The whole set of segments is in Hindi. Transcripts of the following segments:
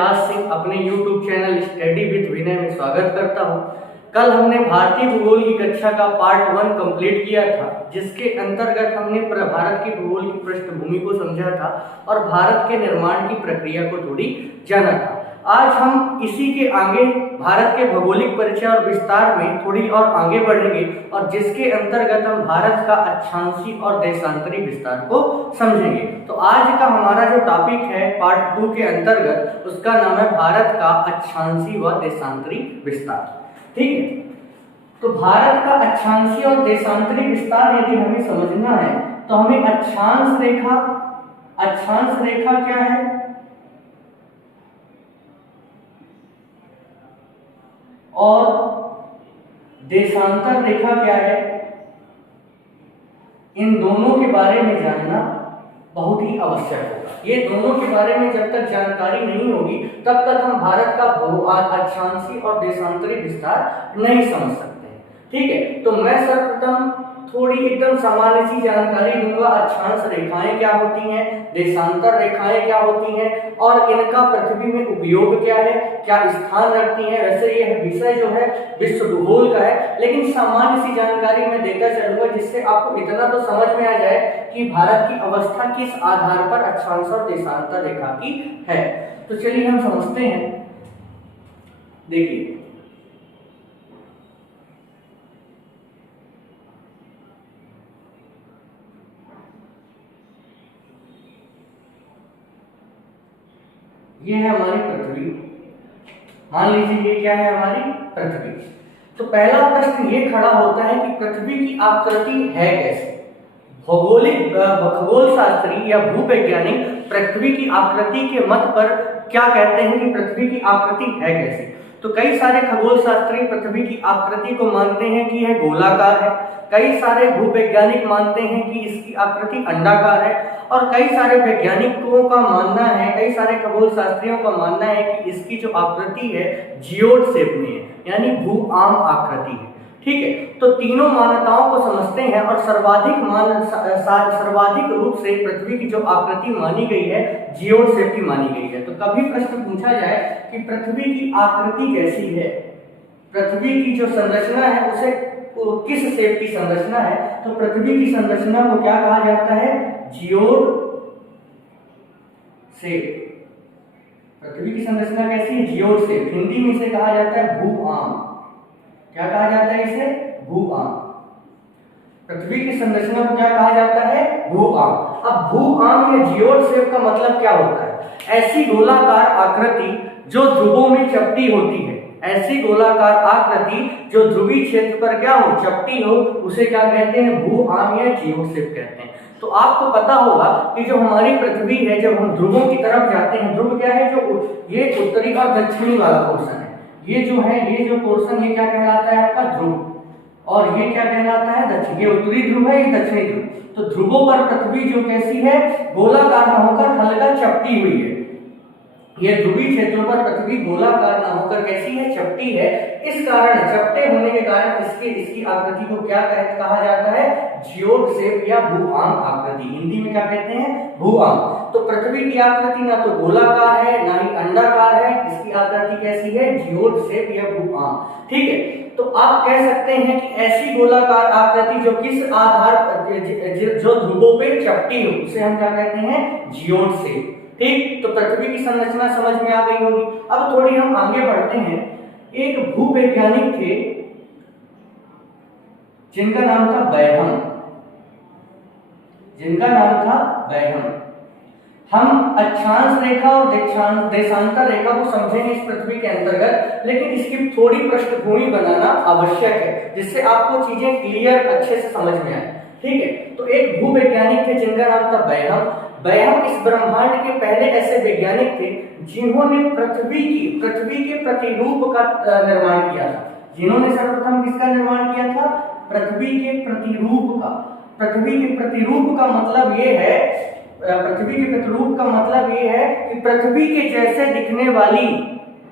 कैलाश सिंह अपने YouTube चैनल स्टडी विद विनय में स्वागत करता हूं। कल हमने भारतीय भूगोल की कक्षा का पार्ट 1 कंप्लीट किया था, जिसके अंतर्गत हमने भारत की भूगोल की पृष्ठभूमि को समझा था और भारत के निर्माण की प्रक्रिया को थोड़ी जाना था। आज हम इसी के आगे भारत के भौगोलिक परिचय और विस्तार में थोड़ी और आगे बढ़ेंगे और जिसके अंतर्गत हम भारत का अक्षांशीय और देशांतरी विस्तार को समझेंगे। तो आज का हमारा जो टॉपिक है पार्ट 2 के अंतर्गत, उसका नाम है भारत का अक्षांशीय व देशांतरी विस्तार। ठीक है, तो भारत का अक्षांशीय और देशांतरी विस्तार यदि हमें समझना है तो हमें अक्षांश रेखा क्या है और देशांतर रेखा क्या है, इन दोनों के बारे में जानना बहुत ही आवश्यक होगा। ये दोनों के बारे में जब तक जानकारी नहीं होगी तब तक हम भारत का अक्षांशीय और देशांतरी विस्तार नहीं समझ सकते हैं। ठीक है, तो मैं सर्वप्रथम थोड़ी एकदम सामान्य सी जानकारी दूंगा। अक्षांश रेखाएं क्या होती हैं, देशांतर रेखाएं क्या होती हैं और इनका पृथ्वी में उपयोग क्या है, क्या स्थान रखती हैं। वैसे यह विषय जो है विश्व भूगोल का है, लेकिन सामान्य सी जानकारी मैं देकर चलूंगा जिससे आपको इतना तो समझ में आ जाए कि भारत की अवस्था किस आधार पर अक्षांश और देशांतर रेखा की है। तो चलिए हम समझते हैं। देखिए, ये है हमारी पृथ्वी, मान लीजिए ये क्या है हमारी पृथ्वी। तो पहला प्रश्न ये खड़ा होता है कि पृथ्वी की आकृति है कैसे। खगोल शास्त्री या भूवैज्ञानिक पृथ्वी की आकृति के मत पर क्या कहते हैं कि पृथ्वी की आकृति है कैसे। तो कई सारे खगोल शास्त्री पृथ्वी की आकृति को मानते हैं कि यह गोलाकार है, कई सारे भूवैज्ञानिक मानते हैं कि इसकी आकृति अंडाकार है और कई सारे वैज्ञानिकों का मानना है, कई सारे खगोल शास्त्रियों का मानना है कि इसकी जो आकृति है जियोड शेप में है, यानी भू-आम आकृति है। ठीक है, तो तीनों मान्यताओं को समझते हैं और सर्वाधिक रूप से पृथ्वी की जो आकृति मानी गई है जियोड शेप की मानी गई है। तो कभी प्रश्न पूछा जाए कि पृथ्वी की आकृति कैसी है, पृथ्वी की जो संरचना है उसे किस शेप की संरचना है, तो पृथ्वी की संरचना को क्या कहा जाता है, जियोड शेप। पृथ्वी की संरचना कैसी है, जियोड शेप। हिंदी में इसे कहा जाता है भू-आम। क्या कहा जाता है इसे, भू-आम। पृथ्वी की संरचना को क्या कहा जाता है, भू-आम। अब भू-आम या जियोड शेप का मतलब क्या होता है, ऐसी गोलाकार आकृति जो ध्रुवों में चपटी होती है। ऐसी गोलाकार आकृति जो ध्रुवीय क्षेत्र पर क्या हो, चपटी हो, उसे क्या कहते हैं, भू-आम या जियोड शेप कहते हैं। तो आपको पता होगा कि जो हमारी पृथ्वी है, जब हम ध्रुवों की तरफ जाते हैं, ध्रुव क्या है, जो ये उत्तरी और दक्षिणी वाला पोर्शन है, ये जो है, ये जो पोर्शन ये क्या कहलाता है आपका ध्रुव, और ये क्या कहलाता है दक्षिण। ये उत्तरी ध्रुव है, ये दक्षिणी ध्रुव। तो ध्रुवों पर पृथ्वी जो कैसी है, गोलाकार न होकर हल्का चपटी हुई है। ये ध्रुवीय क्षेत्रों पर पृथ्वी गोलाकार न होकर कैसी है, चपटी है। इस कारण चपटे होने के कारण इसकी आकृति को क्या कहा जाता है, जियोड शेप या भू-आम आकृति। हिंदी में क्या कहते हैं, भू-आम। तो पृथ्वी की आकृति ना तो गोलाकार है ना ही अंडाकार है, इसकी आकृति कैसी है, जियोड शेप या भू-आम। ठीक है, तो आप कह सकते हैं कि ऐसी गोलाकार आकृति जो किस आधार पर, जो ध्रुवों पे चपटी हो, उसे हम क्या कहते हैं, जियोड शेप। ठीक, तो पृथ्वी की संरचना समझ में आ गई होगी। अब थोड़ी हम आगे बढ़ते हैं। एक भूवैज्ञानिक थे जिनका नाम था बैहम, हम अक्षांश रेखा और देशांतर रेखा को समझेंगे इस पृथ्वी के अंतर्गत, लेकिन इसकी थोड़ी पृष्ठभूमि बनाना आवश्यक है जिससे आपको चीजें क्लियर अच्छे से समझ में आए। ठीक है, तो एक भूवैज्ञानिक थे जिनका नाम था बैहम इस ब्रह्मांड के पहले ऐसे वैज्ञानिक थे जिन्होंने पृथ्वी के प्रतिरूप का निर्माण किया था। जिन्होंने सर्वप्रथम किसका निर्माण किया था, पृथ्वी के प्रतिरूप का। पृथ्वी के प्रतिरूप का मतलब ये है, पृथ्वी के प्रतिरूप का मतलब ये है कि पृथ्वी के जैसे दिखने वाली,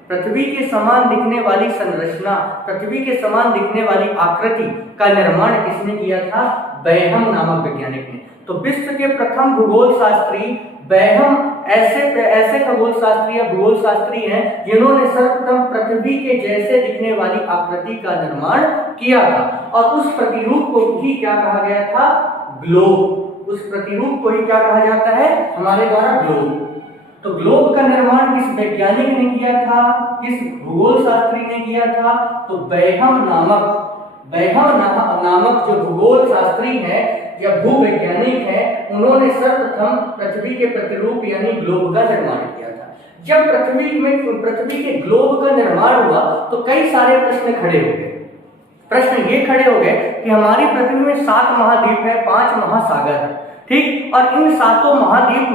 पृथ्वी के समान दिखने वाली संरचना, पृथ्वी के समान दिखने वाली आकृति का निर्माण किसने किया था, बैहम नामक वैज्ञानिक ने। तो विश्व के प्रथम भूगोल शास्त्री बैहम ऐसे खगोल शास्त्री या भूगोल शास्त्री हैं जिन्होंने सर्वप्रथम पृथ्वी के जैसे दिखने वाली आकृति का निर्माण किया था, और उस प्रतिरूप को ही क्या कहा गया था? ग्लोब। उस प्रतिरूप को ही क्या कहा जाता है हमारे द्वारा? ग्लोब। तो ग्लोब का निर्माण किस वैज्ञानिक ने किया था, किस भूगोल शास्त्री ने किया था? तो बैहम नामक जो भूगोल शास्त्री है या भूवैज्ञानिक है, उन्होंने सर्वप्रथम पृथ्वी के प्रतिरूप यानी ग्लोब का निर्माण किया था। जब पृथ्वी के ग्लोब का निर्माण हुआ तो कई सारे प्रश्न खड़े हो गए। प्रश्न ये खड़े हो गए कि हमारी पृथ्वी में 7 महाद्वीप है, 5 महासागर है, ठीक, और इन सातों महाद्वीप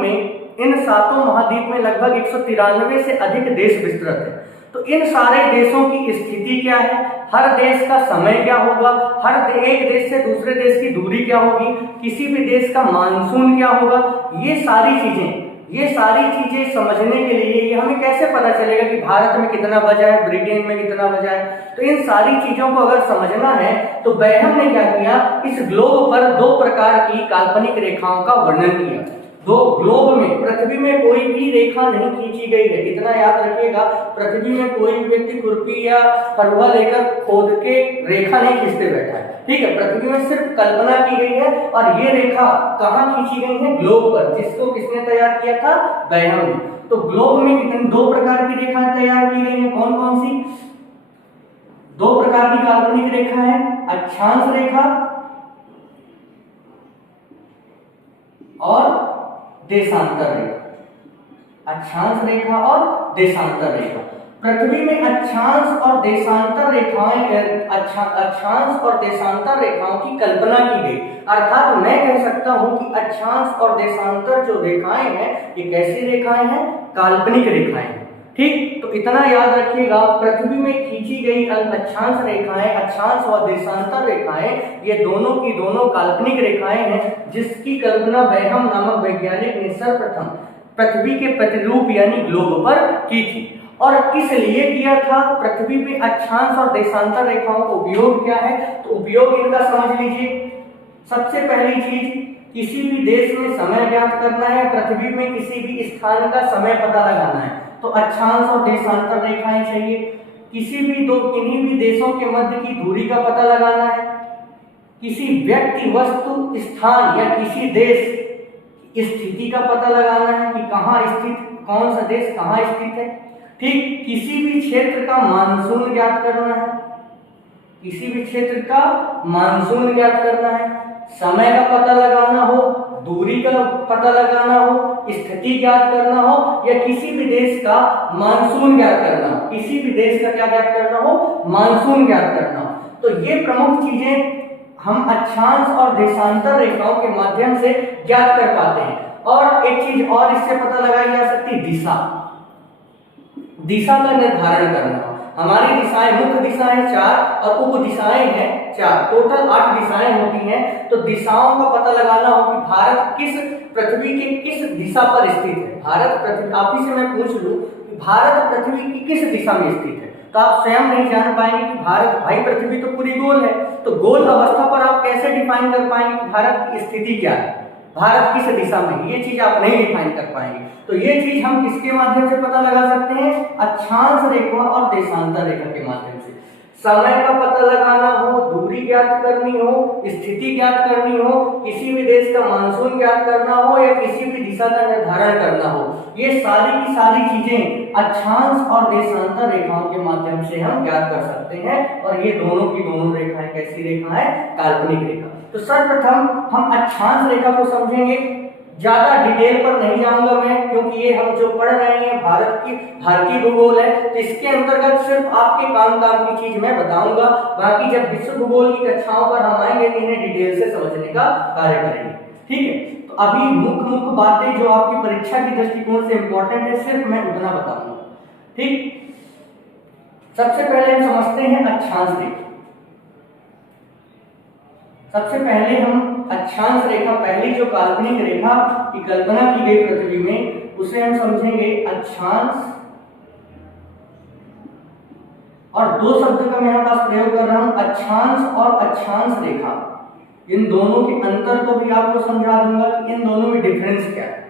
में लगभग 193 से अधिक देश विस्तृत है। तो इन सारे देशों की स्थिति क्या है, हर देश का समय क्या होगा, एक देश से दूसरे देश की दूरी क्या होगी, किसी भी देश का मानसून क्या होगा, ये सारी चीजें समझने के लिए ये हमें कैसे पता चलेगा कि भारत में कितना बजा है, ब्रिटेन में कितना बजा है। तो इन सारी चीजों को अगर समझना है तो बैहम ने क्या किया, इस ग्लोब पर 2 प्रकार की काल्पनिक रेखाओं का वर्णन किया। दो ग्लोब में, पृथ्वी में कोई भी रेखा नहीं खींची गई है, इतना याद रखिएगा। पृथ्वी में कोई व्यक्ति खुरपी या फरुहा लेकर खोद के रेखा नहीं खींचते बैठा है, ठीक है। पृथ्वी में सिर्फ कल्पना की गई है, और ये रेखा कहाँ खींची गई है? ग्लोब पर, जिसको किसने तैयार किया था? बैहम ने। तो ग्लोब में कितनी 2 प्रकार की रेखाएं तैयार की गई है, कौन कौन सी? 2 प्रकार की काल्पनिक रेखा है, अक्षांश रेखा और देशांतर रेखा। अक्षांश रेखा और देशांतर रेखा। पृथ्वी में अक्षांश और देशांतर रेखाओं की कल्पना की गई, अर्थात मैं कह सकता हूं कि अक्षांश और देशांतर जो रेखाएं हैं ये कैसी रेखाएं हैं? काल्पनिक रेखाएं हैं, ठीक। तो इतना याद रखिएगा, पृथ्वी में खींची गई अक्षांश रेखाएं, अक्षांश और देशांतर रेखाएं, ये दोनों की दोनों काल्पनिक रेखाएं हैं, जिसकी कल्पना बैहम नामक वैज्ञानिक ने सर्वप्रथम पृथ्वी के प्रतिरूप यानी ग्लोब पर की थी। और किस लिए किया था? पृथ्वी पे अक्षांश और देशांतर रेखाओं का उपयोग क्या है? तो उपयोग इनका समझ लीजिए। सबसे पहली चीज, किसी भी देश में समय ज्ञात करना है, पृथ्वी में किसी भी स्थान का समय पता लगाना है, तो अक्षांश और देशांतर रेखाएं चाहिए। किन्हीं भी देशों के मध्य की दूरी का पता लगाना है, किसी व्यक्ति, वस्तु, स्थान या किसी देश स्थिति का पता लगाना है कि कहाँ स्थित, कौन सा देश कहाँ स्थित है, ठीक। किसी भी क्षेत्र का मानसून ज्ञात करना है, किसी भी क्षेत्र का मानसून ज्ञात करना है, समय का पता लगाना हो, दूरी का पता लगाना हो, स्थिति ज्ञात करना हो, या किसी भी देश का मानसून ज्ञात करना हो, किसी भी देश का क्या ज्ञात करना हो? मानसून ज्ञात करना हो। तो ये प्रमुख चीजें हम अक्षांश और देशांतर रेखाओं के माध्यम से ज्ञात कर पाते हैं। और एक चीज और इससे पता लगाई जा सकती, दिशा का निर्धारण करना। हमारी दिशाएं, मुख्य दिशाएं 4 और उप दिशाएं हैं 4, टोटल 8 दिशाएं होती हैं। तो दिशाओं का पता लगाना हो कि भारत पृथ्वी के किस दिशा पर स्थित है। भारत पृथ्वी, आप ही से मैं पूछ लूं कि भारत पृथ्वी की किस दिशा में स्थित है, तो आप स्वयं नहीं जान पाएंगे कि भारत, भाई पृथ्वी तो पूरी गोल है, तो गोल अवस्था पर आप कैसे डिफाइन कर पाएंगे कि भारत की स्थिति क्या है, भारत किस दिशा में? ये चीज आप नहीं डिफाइन कर पाएंगे। तो ये चीज हम किसके माध्यम से पता लगा सकते हैं? अक्षांश रेखा और देशांतर रेखा के माध्यम से। समय का पता लगाना हो, दूरी ज्ञात करनी हो, स्थिति ज्ञात करनी हो, किसी भी देश का मानसून ज्ञात करना हो, या किसी भी दिशा का निर्धारण करना हो, ये सारी की सारी चीजें अक्षांश और देशांतर रेखाओं के माध्यम से हम ज्ञात कर सकते हैं। और ये दोनों की दोनों रेखाएं कैसी रेखा है? काल्पनिक रेखा। तो सर्वप्रथम हम अक्षांश रेखा को समझेंगे। ज्यादा डिटेल पर नहीं जाऊंगा मैं, क्योंकि ये हम जो पढ़ रहे हैं भारतीय भूगोल है, तो इसके अंतर्गत सिर्फ आपके काम की चीज मैं बताऊंगा। बाकी जब विश्व भूगोल की कक्षाओं पर हम आएंगे तो इन्हें डिटेल से समझने का कार्य करेंगे, ठीक है। तो अभी मुख्य बातें जो आपकी परीक्षा की दृष्टिकोण से इंपॉर्टेंट है, सिर्फ मैं उतना बताऊंगा, ठीक। सबसे पहले हम समझते हैं अक्षांश रेखा। सबसे पहले हम अक्षांश रेखा, पहली जो काल्पनिक रेखा की कल्पना की गई पृथ्वी में, उसे हम समझेंगे अक्षांश। और 2 शब्द का मैं यहाँ पास प्रयोग कर रहा हूं, अक्षांश और अक्षांश रेखा। इन दोनों के अंतर को भी आपको समझा दूंगा कि इन दोनों में डिफरेंस क्या है।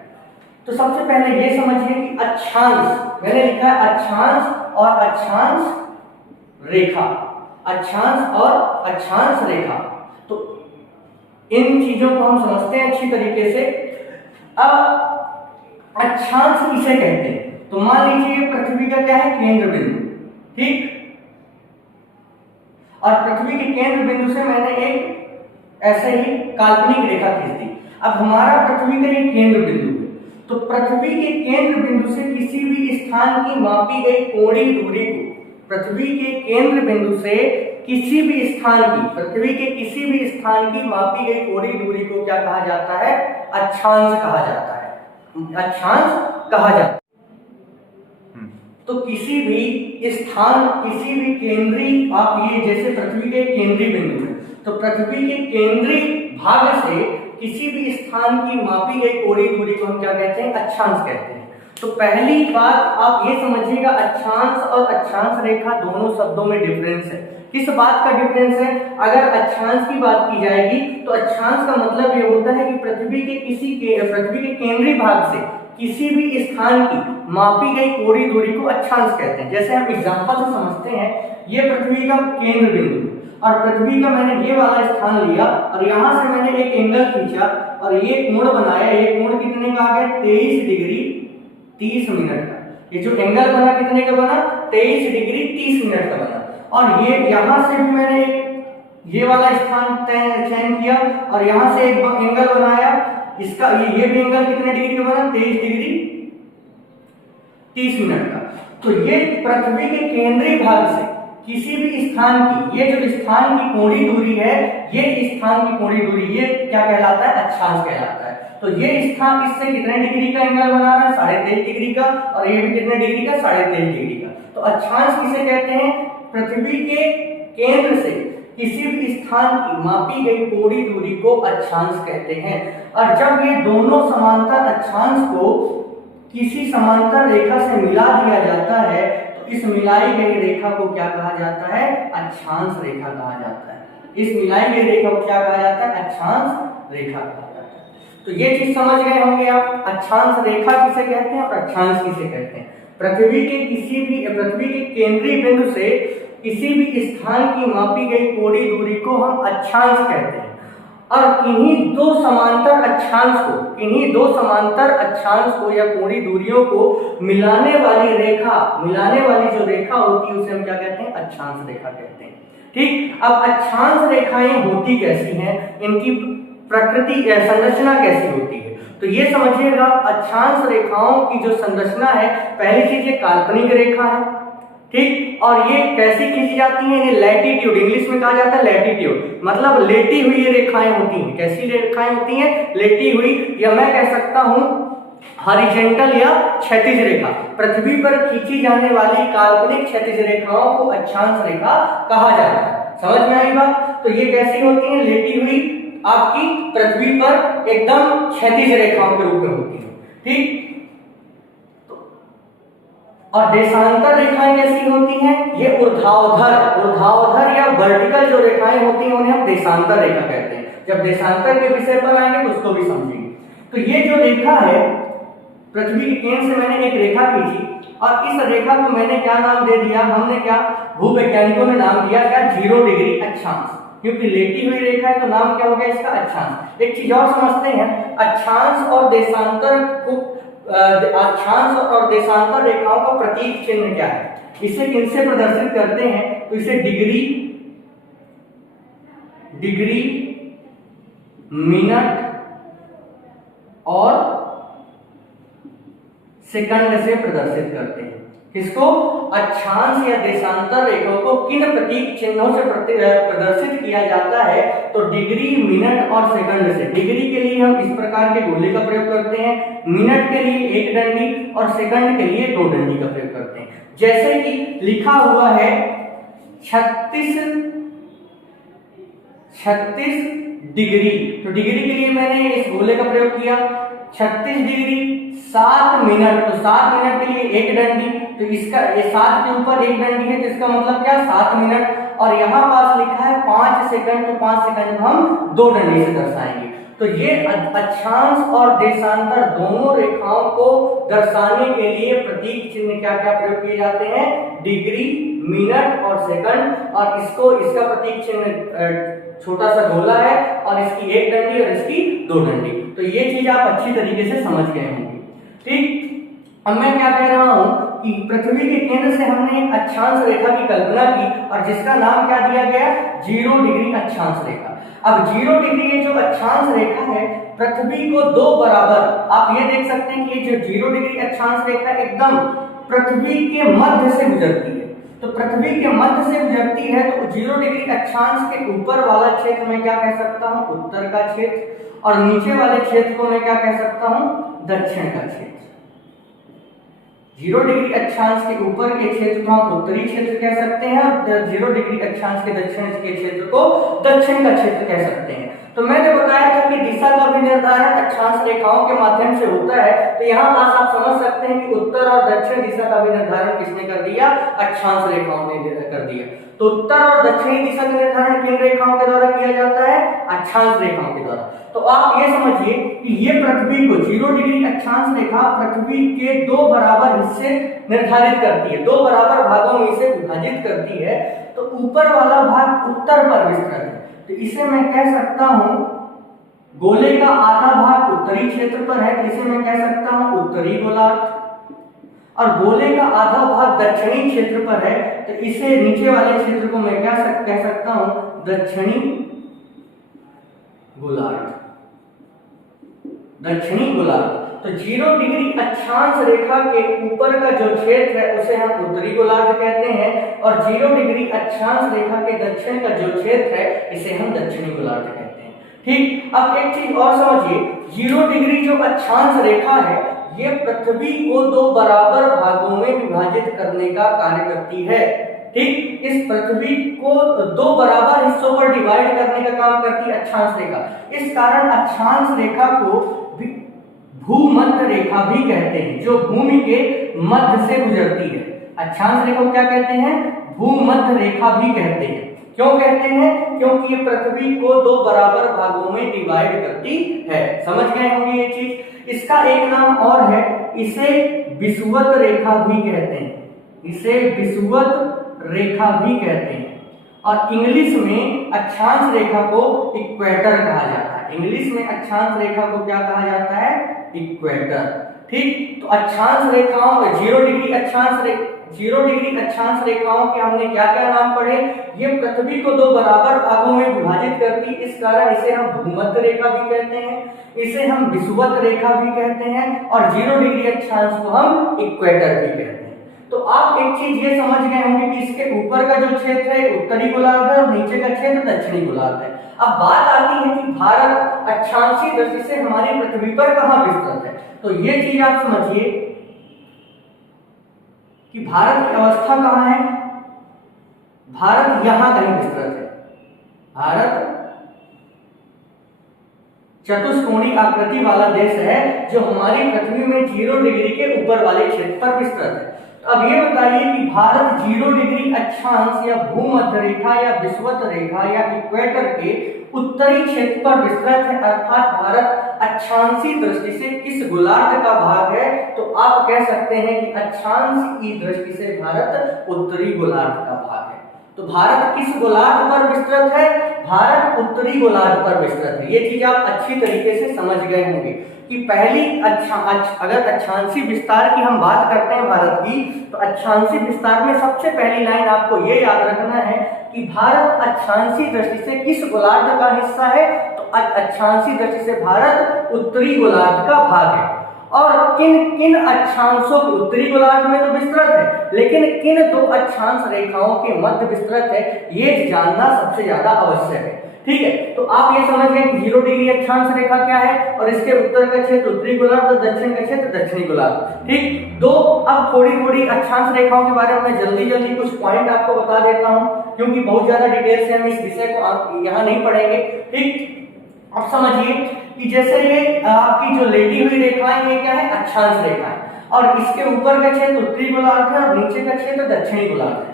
तो सबसे पहले ये समझिए कि अक्षांश, मैंने लिखा है अक्षांश और अक्षांश रेखा, अक्षांश और अक्षांश रेखा। तो इन चीजों को हम समझते हैं अच्छी तरीके से। अब अक्षांश किसे कहते हैं? तो मान लीजिए पृथ्वी का क्या है, केंद्र बिंदु, ठीक, और पृथ्वी के केंद्र बिंदु से मैंने एक ऐसे ही काल्पनिक रेखा खींच दी। अब हमारा पृथ्वी का ये केंद्र बिंदु है, तो पृथ्वी के केंद्र बिंदु से किसी भी स्थान की मापी गई कोणीय दूरी को, पृथ्वी के केंद्र बिंदु से किसी भी स्थान की, पृथ्वी के किसी भी स्थान की मापी गई कोणीय दूरी को क्या कहा जाता है? अक्षांश कहा जाता है, अक्षांश कहा जाता है। तो किसी भी स्थान, किसी भी केंद्रीय, आप ये जैसे पृथ्वी के केंद्रीय बिंदु है, तो पृथ्वी के केंद्रीय भाग से किसी भी स्थान की मापी गई कोणीय दूरी को हम क्या कहते हैं? अक्षांश कहते हैं। तो पहली बात आप ये समझिएगा, अक्षांश और अक्षांश रेखा दोनों शब्दों में डिफरेंस है। किस बात का डिफरेंस है? अगर अक्षांश की बात की जाएगी तो अक्षांश का मतलब ये होता है कि पृथ्वी के केंद्रीय भाग से किसी भी स्थान की मापी गई कोणीय दूरी को अक्षांश कहते हैं। जैसे हम एग्जांपल से समझते हैं, ये पृथ्वी का केंद्र बिंदु है और पृथ्वी का मैंने ये वाला स्थान लिया और यहाँ से मैंने एक एंगल खींचा और ये कोण बनाया। ये कोण कितने का आ गया? 23 डिग्री 30 मिनट का। ये जो एंगल बना कितने का बना? 23 डिग्री 30 मिनट का बना। और ये यहाँ से भी मैंने ये वाला स्थान चयन किया और यहाँ से एक एंगल बनाया। इसका ये भी एंगल कितने डिग्री का बना? 23 डिग्री 30 मिनट का। तो ये पृथ्वी के केंद्रीय भाग से किसी भी स्थान की, ये जो स्थान की कोणीय दूरी है, ये स्थान की कोणीय दूरी, ये क्या कहलाता है? अक्षांश कहलाता है। तो ये स्थान इससे कितने डिग्री का एंगल बना रहा है? 23.5 डिग्री का, और ये भी कितने डिग्री का? 23.5 डिग्री का। तो अक्षांश किसे कहते हैं? पृथ्वी के केंद्र से किसी भी स्थान की मापी गई कोणीय दूरी को अक्षांश कहते हैं। और जब ये दोनों समांतर अक्षांश को किसी समांतर रेखा से मिला दिया जाता है, तो इस मिलाई गई रेखा को क्या कहा जाता है? अक्षांश रेखा कहा जाता है। इस मिलाई गई रेखा को क्या कहा जाता है? अक्षांश रेखा कहा जाता है। तो ये चीज समझ गए होंगे आप, अक्षांश रेखा किसे कहते हैं और अक्षांश किसे कहते हैं। पृथ्वी के केंद्रीय बिंदु से किसी भी स्थान की मापी गई कोणीय दूरी को हम अक्षांश कहते हैं। और किन्हीं दो समांतर अक्षांश को या कोणीय दूरियों को मिलाने वाली जो रेखा होती है, उसे हम क्या कहते हैं? अक्षांश रेखा कहते हैं। ठीक, अब अक्षांश रेखाएं होती कैसी हैं, इनकी प्रकृति संरचना कैसी होती है, तो ये समझिएगा। अक्षांश रेखाओं की जो संरचना है, पहली चीज ये काल्पनिक रेखा है, ठीक, और ये कैसी खींची जाती है? इन्हें लैटिट्यूड, इंग्लिश में कहा जाता है लैटिट्यूड, मतलब लेटी हुई ये रेखाएं होती हैं। कैसी रेखाएं होती हैं? लेटी हुई, या मैं कह सकता हूं हॉरिजॉन्टल या क्षैतिज रेखा। पृथ्वी पर खींची जाने वाली काल्पनिक क्षैतिज रेखाओं को अक्षांश रेखा कहा जाता है। समझ में आई बात? तो ये कैसी होती हैं? लेटी हुई, आपकी पृथ्वी पर एकदम क्षैतिज रेखाओं के रूप में होती है, ठीक। और देशांतर रेखाएं कैसी होती हैं? ये ऊर्ध्वाधर या वर्टिकल जो रेखाएं होती हैं, उन्हें हम देशांतर रेखा कहते हैं। जब देशांतर के विषय पर आएंगे तो उसको भी समझेंगे। तो ये जो रेखा है, पृथ्वी के केंद्र से मैंने एक रेखा खींची और इस रेखा को मैंने क्या नाम दे दिया? हमने क्या, भूवैज्ञानिकों ने नाम दिया क्या? 0 डिग्री अक्षांश, क्योंकि लेटी हुई रेखा है तो नाम क्या हो गया इसका? अक्षांश। एक चीज और समझते हैं, अक्षांश और देशांतर रेखाओं का प्रतीक चिन्ह क्या है? इसे किनसे प्रदर्शित करते हैं? तो इसे डिग्री, मिनट और सेकंड से प्रदर्शित करते हैं। किसको? अक्षांश या देशांतर रेखाओं को किन प्रतीक चिन्हों से प्रदर्शित किया जाता है? तो डिग्री, मिनट और सेकंड से। डिग्री के लिए हम इस प्रकार के गोले का प्रयोग करते हैं, मिनट के लिए एक डंडी और सेकंड के लिए 2 डंडी का प्रयोग करते हैं। जैसे कि लिखा हुआ है 36 डिग्री, तो डिग्री के लिए मैंने इस गोले का प्रयोग किया 36 डिग्री 7 मिनट, तो 7 मिनट के लिए एक डंडी, तो इसका ये 7 के ऊपर एक डंडी है, तो इसका मतलब क्या? 7 मिनट। और यहाँ पास लिखा है 5 सेकंड, तो 5 सेकंड को हम 2 डंडे से दर्शाएंगे। तो ये अक्षांश और देशांतर दोनों रेखाओं को दर्शाने के लिए प्रतीक चिन्ह क्या क्या प्रयोग किए जाते हैं, डिग्री, मिनट और सेकंड। और इसका प्रतीक चिन्ह छोटा सा गोला है और इसकी 1 डंडी और इसकी 2 डंडी। तो ये चीज आप अच्छी तरीके से समझ गए होंगे। ठीक, अब मैं क्या कह रहा हूं कि पृथ्वी के केंद्र से हमने एक अक्षांश रेखा की कल्पना की और जिसका नाम क्या दिया गया, 0 डिग्री अक्षांश रेखा। अब 0 डिग्री ये जो अक्षांश रेखा है पृथ्वी को 2 बराबर, आप ये देख सकते हैं कि ये जो 0 डिग्री अक्षांश रेखा एकदम पृथ्वी के मध्य से गुजरती है। तो पृथ्वी के मध्य से गुजरती है तो 0 डिग्री अक्षांश के ऊपर वाला क्षेत्र मैं क्या कह सकता हूँ, उत्तर का क्षेत्र, और नीचे वाले क्षेत्र को मैं क्या कह सकता हूँ, दक्षिण का क्षेत्र। 0 डिग्री अक्षांश के ऊपर के क्षेत्र को हम उत्तरी क्षेत्र कह सकते हैं और 0 डिग्री अक्षांश के दक्षिण के क्षेत्र को दक्षिण का क्षेत्र कह सकते हैं। तो मैंने बताया था कि दिशा का भी निर्धारण अक्षांश रेखाओं के माध्यम से होता है। तो यहाँ पास आप समझ सकते हैं कि उत्तर और दक्षिण दिशा का भी निर्धारण किसने कर दिया, अक्षांश रेखाओं ने कर दिया। तो उत्तर और दक्षिणी दिशा का निर्धारण किन रेखाओं के द्वारा किया जाता है, अक्षांश रेखाओं के द्वारा। तो आप ये समझिए कि ये पृथ्वी को 0 डिग्री अक्षांश रेखा पृथ्वी के 2 बराबर हिस्से निर्धारित करती है, 2 बराबर भागों में इसे विभाजित करती है। तो ऊपर वाला भाग उत्तर पर विस्तृत है, तो इसे मैं कह सकता हूं गोले का आधा भाग उत्तरी क्षेत्र पर है, तो इसे मैं कह सकता हूं उत्तरी गोलार्ध, और गोले का आधा भाग दक्षिणी क्षेत्र पर है, तो इसे नीचे वाले क्षेत्र को मैं क्या कह सकता हूं, दक्षिणी गोलार्ध, दक्षिणी गोलार्ध। तो 0 डिग्री अक्षांश रेखा के ऊपर का जो क्षेत्र है उसे हम उत्तरी गोलार्ध कहते हैं, और 0 डिग्री अक्षांश रेखा के दक्षिण का जो क्षेत्र है इसे हम दक्षिणी गोलार्ध कहते हैं। ठीक, अब एक चीज और समझिए, 0 डिग्री जो अक्षांश रेखा है ये पृथ्वी को 2 बराबर भागों में विभाजित करने का कार्य करती है। ठीक, इस पृथ्वी को 2 बराबर हिस्सों पर डिवाइड करने का काम करती है अक्षांश रेखा। इस कारण अक्षांश रेखा को भूमध्य रेखा भी कहते हैं, जो भूमि के मध्य से गुजरती है। अक्षांश रेखा को क्या कहते हैं, भूमध्य रेखा भी कहते हैं। क्यों कहते हैं, क्योंकि ये पृथ्वी को 2 बराबर भागों में डिवाइड करती है। समझ गए होंगे ये चीज। इसका एक नाम और है, इसे विषुवत रेखा भी कहते हैं, इसे विषुवत रेखा भी कहते हैं। और इंग्लिश में अक्षांश रेखा को इक्वेटर कहा जाता है। इंग्लिश में अक्षांश रेखा को क्या कहा जाता है, इक्वेटर। ठीक, तो अक्षांश रेखाओं 0 डिग्री अक्षांश रेखाओं के हमने क्या क्या नाम पढ़े, ये पृथ्वी को 2 बराबर भागों में विभाजित करती, इस कारण इसे हम भूमध्य रेखा भी कहते हैं, इसे हम विषुवत रेखा भी कहते हैं, और 0 डिग्री अक्षांश को हम इक्वेटर भी कहते हैं। तो आप एक चीज ये समझ गए होंगे कि इसके ऊपर का जो क्षेत्र है उत्तरी गोलार्ध है और नीचे का क्षेत्र दक्षिणी गोलार्ध है। अब बात आती है कि भारत अक्षांशीय दृष्टि से हमारी पृथ्वी पर कहां विस्तृत है। तो ये चीज आप समझिए कि भारत की अवस्था कहां है, भारत यहां कहीं विस्तृत है। भारत चतुष्कोणीय आकृति वाला देश है जो हमारी पृथ्वी में 0 डिग्री के ऊपर वाले क्षेत्र पर विस्तृत है। अब ये बताइए कि भारत 0 डिग्री अक्षांश या भूमध्य रेखा या विषुवत रेखा या इक्वेटर के उत्तरी क्षेत्र पर विस्तृत है, अर्थात भारत अक्षांशीय दृष्टि से किस गोलार्ध का भाग है, तो आप कह सकते हैं कि अक्षांश की दृष्टि से भारत उत्तरी गोलार्ध का भाग है। तो भारत किस गोलार्ध पर विस्तृत है, भारत उत्तरी गोलार्ध पर विस्तृत है। ये चीज आप अच्छी तरीके से समझ गए होंगे कि पहली अगर अक्षांशीय विस्तार की हम बात करते हैं भारत की, तो अक्षांशीय विस्तार में सबसे पहली लाइन आपको ये याद रखना है कि भारत अक्षांशीय दृष्टि से किस गोलार्ध का हिस्सा है, तो अक्षांशीय दृष्टि से भारत उत्तरी गोलार्ध का भाग है। और किन किन अक्षांशों के उत्तरी गोलार्ध में तो विस्तृत है, लेकिन किन 2 अक्षांश रेखाओं के मध्य विस्तृत है, ये जानना सबसे ज्यादा आवश्यक है। ठीक है, तो आप ये समझ गए कि 0 डिग्री अक्षांश रेखा क्या है और इसके उत्तर का क्षेत्र उत्तरी गोलार्ध और दक्षिण का क्षेत्र दक्षिणी गोलार्ध। ठीक, अब थोड़ी अक्षांश रेखाओं के बारे में जल्दी कुछ पॉइंट आपको बता देता हूं, क्योंकि बहुत ज्यादा डिटेल से हम इस विषय को यहाँ नहीं पढ़ेंगे। ठीक, अब समझिए कि जैसे ये आपकी जो लेटी हुई रेखाएं ये क्या है, अक्षांश रेखाएं, और इसके ऊपर का क्षेत्र उत्तरी गोलार्ध है और नीचे का क्षेत्र दक्षिणी गोलार्ध है।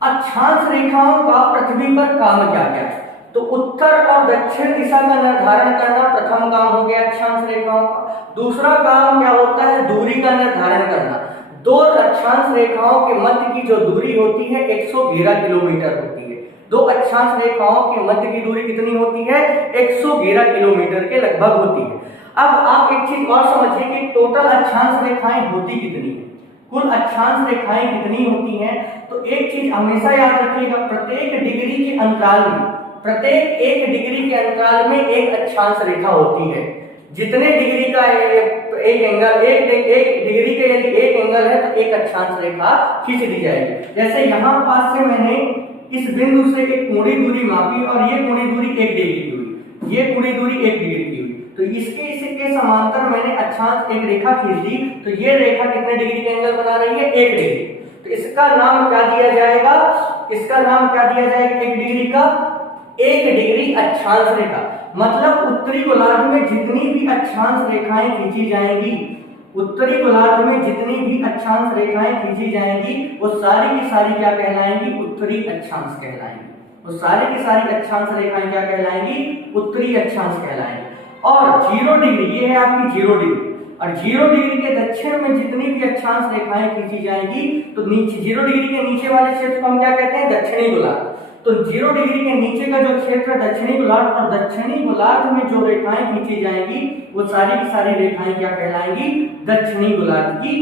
अक्षांश रेखाओं का पृथ्वी पर काम क्या क्या है? तो उत्तर और दक्षिण दिशा का निर्धारण करना प्रथम काम हो गया अक्षांश रेखाओं का। दूसरा काम क्या होता है? दूरी का निर्धारण करना। दो अक्षांश रेखाओं के मध्य की जो दूरी होती है 111 किलोमीटर होती है। दो अक्षांश रेखाओं के मध्य की दूरी कितनी होती है? 111 किलोमीटर के लगभग होती है। अब आप एक चीज और समझिए कि टोटल अक्षांश रेखाएं होती कितनी है, कुल अक्षांश रेखाएं कितनी होती हैं। तो एक चीज हमेशा याद रखिएगा, प्रत्येक डिग्री के अंतराल में, प्रत्येक 1 डिग्री के अंतराल में एक अक्षांश रेखा होती है। जितने डिग्री का एक एंगल, एक डिग्री के यदि एक एंगल है तो एक अक्षांश रेखा खींच दी जाएगी। जैसे यहाँ पास से मैंने इस बिंदु से एक कोणीय दूरी मापी और ये कोणीय दूरी 1 डिग्री की हुई, ये कोणीय दूरी 1 डिग्री की हुई, तो इसके समांतर मैंने अक्षांश एक रेखा खींच दी, तो ये रेखा कितने डिग्री का एंगल बना रही है? 1 डिग्री। तो इसका नाम क्या दिया जाएगा? इसका नाम क्या दिया जाएगा? 1 डिग्री का 1 डिग्री अक्षांश रेखा। मतलब उत्तरी गोलार्ध में जितनी भी अक्षांश रेखाएं खींची जाएंगी, उत्तरी गोलार्ध में जितनी भी अक्षांश रेखाएं खींची जाएंगी वो सारी की सारी क्या कहलाएंगी? उत्तरी अक्षांश कहलाएंगी। वो सारी की सारी अक्षांश रेखाएं क्या कहलाएंगी? उत्तरी अक्षांश कहलाएंगी। और 0 डिग्री, ये है आपकी 0 डिग्री, और 0 डिग्री के दक्षिण में जितनी भी अक्षांश रेखाएं खींची जाएंगी तो नीचे 0 डिग्री के नीचे वाले क्षेत्र को हम क्या कहते हैं? दक्षिणी गोलार्ध। तो 0 डिग्री के नीचे का जो क्षेत्र है दक्षिणी गोलार्ध, और दक्षिणी गोलार्ध में जो रेखाएं खींची जाएंगी वो सारी की सारी रेखाएं क्या कहलाएंगी? दक्षिणी गोलार्ध की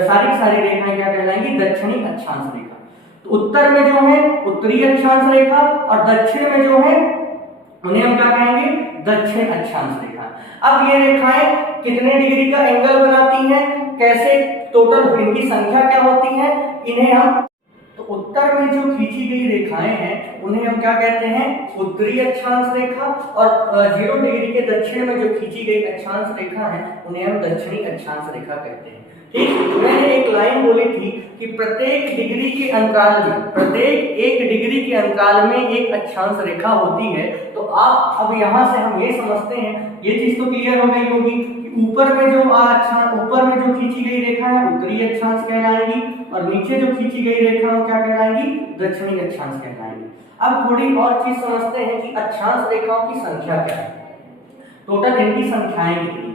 सारी की सारी रेखाएं क्या कहलाएंगी? दक्षिणी अक्षांश रेखा। तो उत्तर में जो है उत्तरी अक्षांश रेखा, और दक्षिण में जो है उन्हें हम क्या कहेंगे? दक्षिण अक्षांश रेखा। अब ये रेखाएं कितने डिग्री का एंगल बनाती हैं? कैसे? टोटल इनकी संख्या क्या होती है? इन्हें हम, तो उत्तर में जो खींची गई रेखाएं हैं उन्हें हम क्या कहते हैं? उत्तरी अक्षांश रेखा, और 0 डिग्री के दक्षिण में जो खींची गई अक्षांश रेखा है उन्हें हम दक्षिणी अक्षांश रेखा कहते हैं। ठीक, मैंने एक लाइन बोली थी कि प्रत्येक डिग्री के अंतराल में, प्रत्येक 1 डिग्री के अंतराल में एक अक्षांश रेखा होती है। तो आप अब यहाँ से हम ये समझते हैं, ये चीज तो क्लियर हो गई होगी कि ऊपर में जो ऊपर में जो खींची गई रेखा है उत्तरी अक्षांश कहलाएगी, और नीचे जो खींची गई रेखा है क्या कहलाएंगी? दक्षिणी अक्षांश कहलाएंगी। अब थोड़ी और चीज समझते हैं कि अक्षांश रेखाओं की संख्या क्या है, टोटल इनकी संख्याएं कितनी।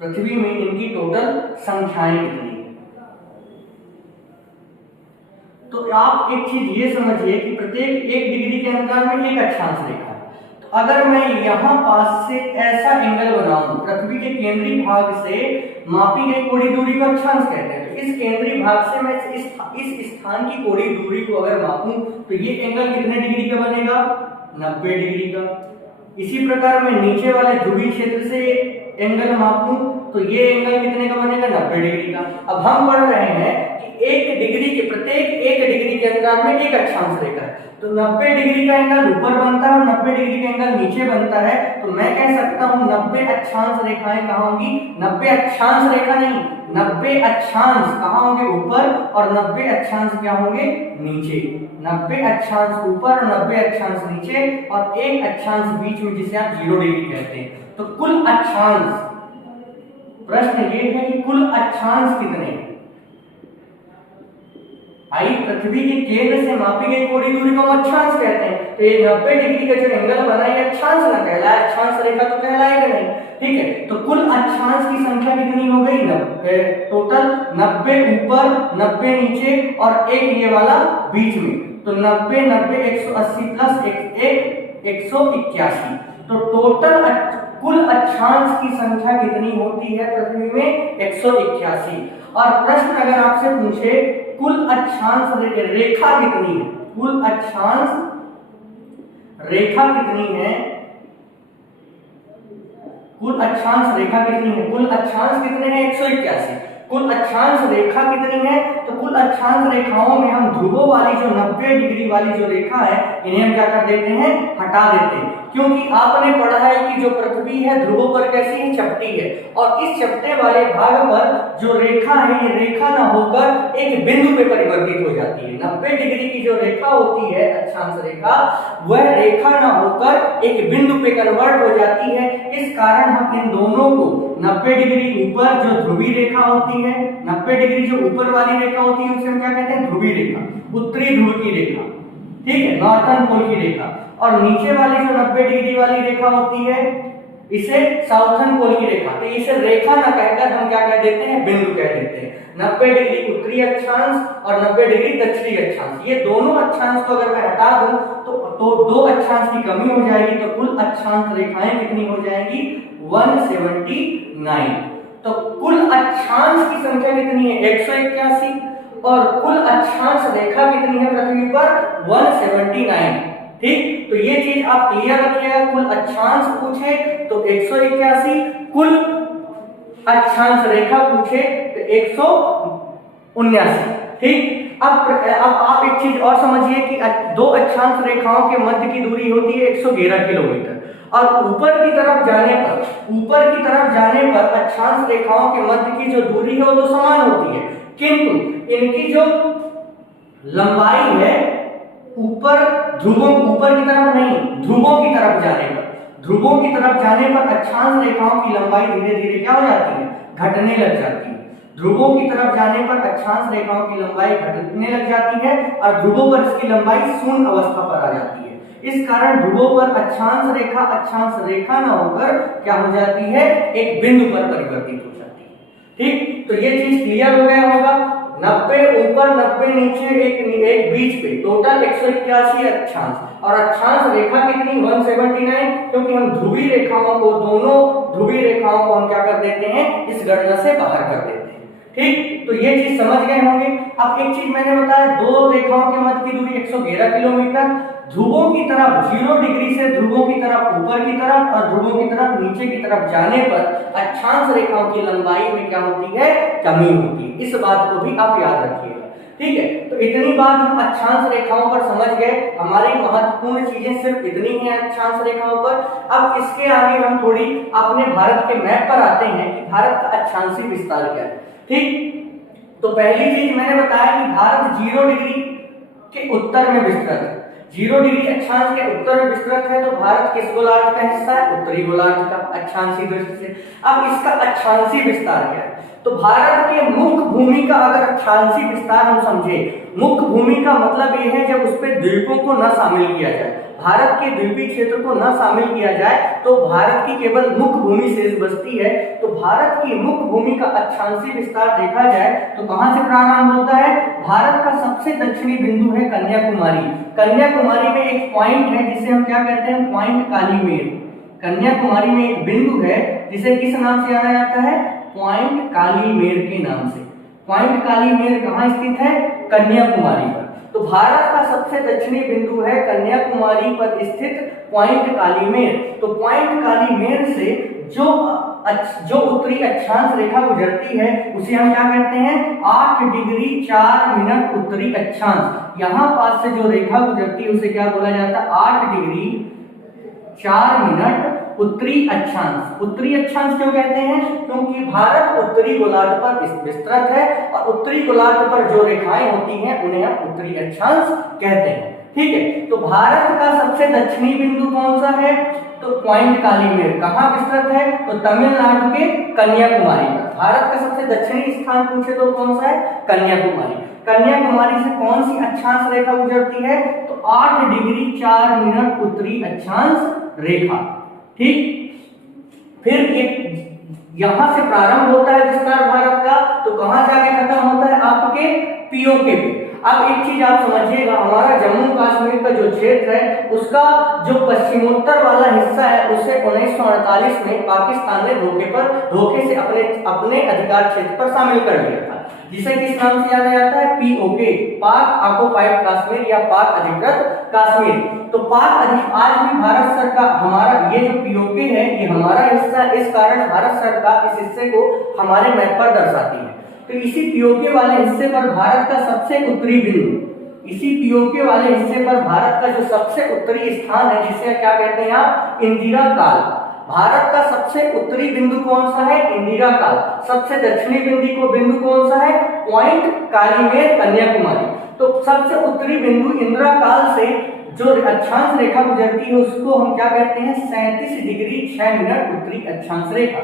पृथ्वी में इनकी टोटल संख्याएं कितनी है? तो आप एक चीज ये समझिए कि प्रत्येक 1 डिग्री के अंतराल में एक अक्षांश रेखा है। तो अगर मैं यहाँ पास से ऐसा एंगल बनाऊं, पृथ्वी के केंद्रीय भाग से मापी गई कोणीय दूरी को अक्षांश कहते हैं, तो इस केंद्रीय भाग से मैं इस स्थान की कोणीय दूरी को अगर मापूं तो ये एंगल कितने डिग्री का बनेगा? 90 डिग्री का। इसी प्रकार मैं नीचे वाले ध्रुवीय क्षेत्र से एंगल मापूं तो ये एंगल कितने का बनेगा? 90 डिग्री का। अब हम पढ़ रहे हैं कि 1 डिग्री के, प्रत्येक 1 डिग्री के अंतराल में एक अक्षांश रेखा है, तो 90 डिग्री का एंगल ऊपर बनता है और 90 डिग्री का एंगल नीचे बनता है। तो मैं कह सकता हूं 90 अक्षांश रेखाएं कहाँ होंगी? 90 अक्षांश रेखा नहीं, 90 अक्षांश कहाँ होंगे? ऊपर, और 90 अक्षांश क्या होंगे? नीचे। 90 अक्षांश ऊपर और 90 अक्षांश नीचे, और एक अक्षांश बीच में जिसे आप 0 डिग्री कहते हैं। तो कुल अक्षांश, प्रश्न ये है कि कुल अक्षांश कितने हैं? आई पृथ्वी के केंद्र से मापी गई कोणीय दूरी को हम अक्षांश कहते हैं। तो ये 90 डिग्री का जो एंगल बना ये अक्षांश ना कहलाए, अक्षांश रेखा तो कहलाएगा नहीं। ठीक है, तो कुल अक्षांश की संख्या कितनी हो गई? 90 टोटल, 90 ऊपर, 90 नीचे और एक ये वाला बीच में। तो 90 90 180 प्लस 181। तो टोटल कुल अक्षांश की संख्या कितनी होती है पृथ्वी में? 181। और प्रश्न अगर आपसे पूछे कुल अक्षांश रेखा कितनी है, कुल अक्षांश रेखा कितनी है, कुल अक्षांश रेखा कितनी है, कुल अक्षांश कितने हैं? 181। कुल अक्षांश रेखा कितनी है, तो कुल अक्षांश रेखाओं में हम ध्रुवों वाली जो 90 डिग्री वाली जो रेखा है इन्हें हम क्या कर देते हैं, हटा देते हैं, क्योंकि आपने पढ़ा है कि जो पृथ्वी है ध्रुवों पर कैसी है, चपटी है, और इस चपटे वाले भाग पर जो रेखा है ये रेखा ना होकर एक बिंदु पे परिवर्तित हो जाती है। 90 डिग्री की जो रेखा होती है अक्षांश रेखा, वह रेखा ना होकर एक बिंदु पे कन्वर्ट हो जाती है। इस कारण हम इन दोनों को 90 डिग्री ऊपर जो ध्रुवीय रेखा होती है, 90 डिग्री जो ऊपर वाली रेखा होती है उसे हम क्या कहते हैं, ध्रुवीय रेखा, उत्तरी ध्रुव की रेखा, ठीक है, नॉर्थर्न पोल की रेखा, और नीचे वाली जो 90 डिग्री वाली रेखा होती है इसे साउथर्न पोल की रेखा। तो इसे रेखा ना कहकर हम क्या कह देते हैं, बिंदु कह देते हैं। 90 डिग्री उत्तरी अक्षांश और 90 डिग्री दक्षिणी अक्षांश, ये दोनों अक्षांश को अगर मैं हटा दूं तो दो अक्षांश की कमी हो जाएगी, तो कुल अक्षांश रेखाएं कितनी हो जाएंगी, 179। तो कुल अक्षांश की संख्या कितनी है, 181, और कुल अक्षांश रेखा कितनी है पृथ्वी पर, 179। ठीक, तो ये चीज आप क्लियर रखिएगा। कुल अक्षांश पूछे तो 181, कुल अक्षांश रेखा पूछे तो 179। ठीक, अब आप एक चीज और समझिए कि दो अक्षांश रेखाओं के मध्य की दूरी होती है 111 किलोमीटर, और ऊपर की तरफ जाने पर अक्षांश रेखाओं के मध्य की जो दूरी है वो तो समान होती है, किंतु इनकी जो लंबाई है ऊपर ऊपर की तरफ नहीं, ध्रुवों की तरफ जाने पर अक्षांश रेखाओं की लंबाई धीरे धीरे क्या हो जाती है, घटने लग जाती है। ध्रुवों की तरफ जाने पर अक्षांश रेखाओं की लंबाई घटने लग जाती है और ध्रुवों पर इसकी लंबाई शून्य अवस्था पर आ जाती है। इस कारण ध्रुवों पर अक्षांश रेखा न होकर क्या हो जाती है, एक बिंदु पर परिवर्तित हो जाती है। ठीक, तो ये चीज क्लियर हो गया होगा। 90 ऊपर 90 नीचे एक बीच पे टोटल 181 अक्षांश, और अक्षांश रेखा कितनी, 179, क्योंकि हम ध्रुवीय रेखाओं को, दोनों ध्रुवीय रेखाओं को हम क्या कर देते हैं, इस गणना से बाहर कर देते हैं। ठीक, तो ये चीज समझ गए होंगे। अब एक चीज मैंने बताया, दो रेखाओं के मध्य की दूरी 111 किलोमीटर, ध्रुवों की तरफ 0 डिग्री से ध्रुवों की तरफ ऊपर की तरफ और ध्रुवों की तरफ नीचे की तरफ जाने पर अक्षांश रेखाओं की लंबाई में क्या होती है, कमी होती है। इस बात को भी आप याद रखिएगा। ठीक है, तो इतनी बात हम अक्षांश रेखाओं पर समझ गए। हमारी महत्वपूर्ण चीजें सिर्फ इतनी हैं अक्षांश रेखाओं पर। अब इसके आगे हम थोड़ी अपने भारत के मैप पर आते हैं कि भारत का अक्षांशीय विस्तार क्या है। ठीक, तो पहली चीज मैंने बताया कि भारत 0 डिग्री के उत्तर में विस्तृत है। 0 डिग्री अक्षांश के उत्तर में विस्तृत है, तो भारत किस गोलार्ध का हिस्सा है, उत्तरी गोलार्ध का, अक्षांशीय दृष्टि से। अब इसका अक्षांशीय विस्तार क्या है, तो भारत के मुख्य भूमि का अगर अक्षांशीय विस्तार हम समझे, मुख्य भूमि का मतलब यह है जब उस पर द्वीपों को न शामिल किया जाए, भारत के द्वीपीय क्षेत्र को न शामिल किया जाए तो भारत की केवल मुख्य भूमि शेष बचती है। तो भारत की मुख्य भूमि का अक्षांशीय विस्तार देखा जाए तो कहां से प्रारंभ होता है, भारत का सबसे दक्षिणी बिंदु है कन्याकुमारी। कन्याकुमारी में एक पॉइंट है जिसे हम क्या कहते हैं, पॉइंट कालीमेर। कन्याकुमारी में एक बिंदु है जिसे किस नाम से जाना जाता है, पॉइंट कालीमेर के नाम से। पॉइंट कालीमेर कहां स्थित है, कन्याकुमारी पर। तो भारत का सबसे दक्षिणी बिंदु है कन्याकुमारी पर स्थित पॉइंट कालीमेर। तो पॉइंट कालीमेर से जो उत्तरी अक्षांश रेखा गुजरती है उसे हम क्या कहते हैं, 8 डिग्री 4 मिनट उत्तरी अक्षांश। यहां पास से जो रेखा गुजरती है उसे क्या बोला जाता है, 8 डिग्री 4 मिनट उत्तरी अक्षांश। उत्तरी अक्षांश क्यों कहते हैं, क्योंकि भारत उत्तरी गोलार्ध पर विस्तृत है और उत्तरी गोलार्ध पर जो रेखाएं होती हैं उन्हें हम उत्तरी अक्षांश कहते हैं। ठीक है, तो भारत का सबसे दक्षिणी बिंदु कौन सा है, तो पॉइंट कालीमेर। कहां विस्तृत है, तो तमिलनाडु के कन्याकुमारी पर। भारत का सबसे दक्षिणी स्थान पूछे तो कौन सा है, कन्याकुमारी। कन्याकुमारी से कौन सी अक्षांश रेखा गुजरती है, तो 8 डिग्री 4 मिनट उत्तरी अक्षांश रेखा। ठीक, फिर एक यहां से प्रारंभ होता है विस्तार भारत का, तो कहां जाके खत्म होता है, आपके पीओके पे। अब एक चीज आप समझिएगा, हमारा जम्मू कश्मीर का जो क्षेत्र है उसका जो पश्चिमोत्तर वाला हिस्सा है उसे 1948 में पाकिस्तान ने धोखे से अपने अधिकार क्षेत्र पर शामिल कर लिया था, जिसे किस नाम से जाना जाता है, पीओके, पाक ऑक्युपाइड कश्मीर या पाक अधिकृत कश्मीर। तो आज भी भारत सरकार, हमारा ये जो पीओके है ये हमारा हिस्सा, इस कारण भारत सरकार इस हिस्से को हमारे मैप पर दर्शाती है। तो इसी पीओके वाले हिस्से पर भारत का सबसे उत्तरी बिंदु, इसी पीओके वाले हिस्से पर भारत का जो सबसे उत्तरी स्थान है, जिसे क्या कहते हैं आप, इंदिरा काल। भारत का सबसे उत्तरी बिंदु कौन सा है, इंदिरा काल। सबसे दक्षिणी बिंदु कौन सा है, पॉइंट कालीमेर कन्याकुमारी। तो सबसे उत्तरी बिंदु इंदिरा काल से जो अक्षांश रेखा गुजरती है उसको हम क्या कहते हैं, 37 डिग्री 6 मिनट उत्तरी अक्षांश रेखा।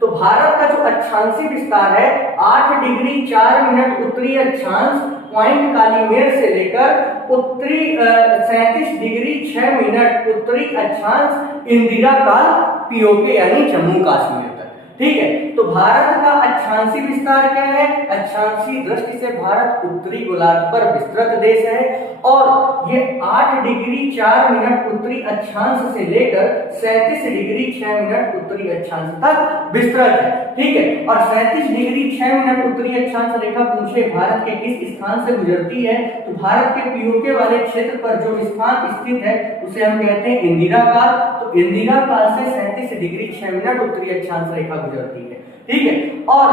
तो भारत का जो अक्षांशीय विस्तार है 8 डिग्री 4 मिनट उत्तरी अक्षांश पॉइंट कालीमेर से लेकर उत्तरी 37 डिग्री 6 मिनट उत्तरी अक्षांश इंदिरा काल पीओके यानी जम्मू कश्मीर तक। ठीक है, तो भारत का अक्षांशीय विस्तार क्या है, अक्षांशीय दृष्टि से भारत उत्तरी गोलार्ध पर विस्तृत देश है और ये 8 डिग्री 4 मिनट उत्तरी अक्षांश से लेकर 37 डिग्री 6 मिनट उत्तरी अक्षांश तक विस्तृत है। ठीक है, और 37 डिग्री 6 मिनट उत्तरी अक्षांश रेखा पूछे भारत के किस स्थान से गुजरती है, तो भारत के पीओके वाले क्षेत्र पर जो स्थान स्थित है उसे हम कहते हैं इंदिरा काल। तो इंदिरा काल से 37 डिग्री 6 मिनट उत्तरी अक्षांश रेखा गुजरती है। ठीक है, और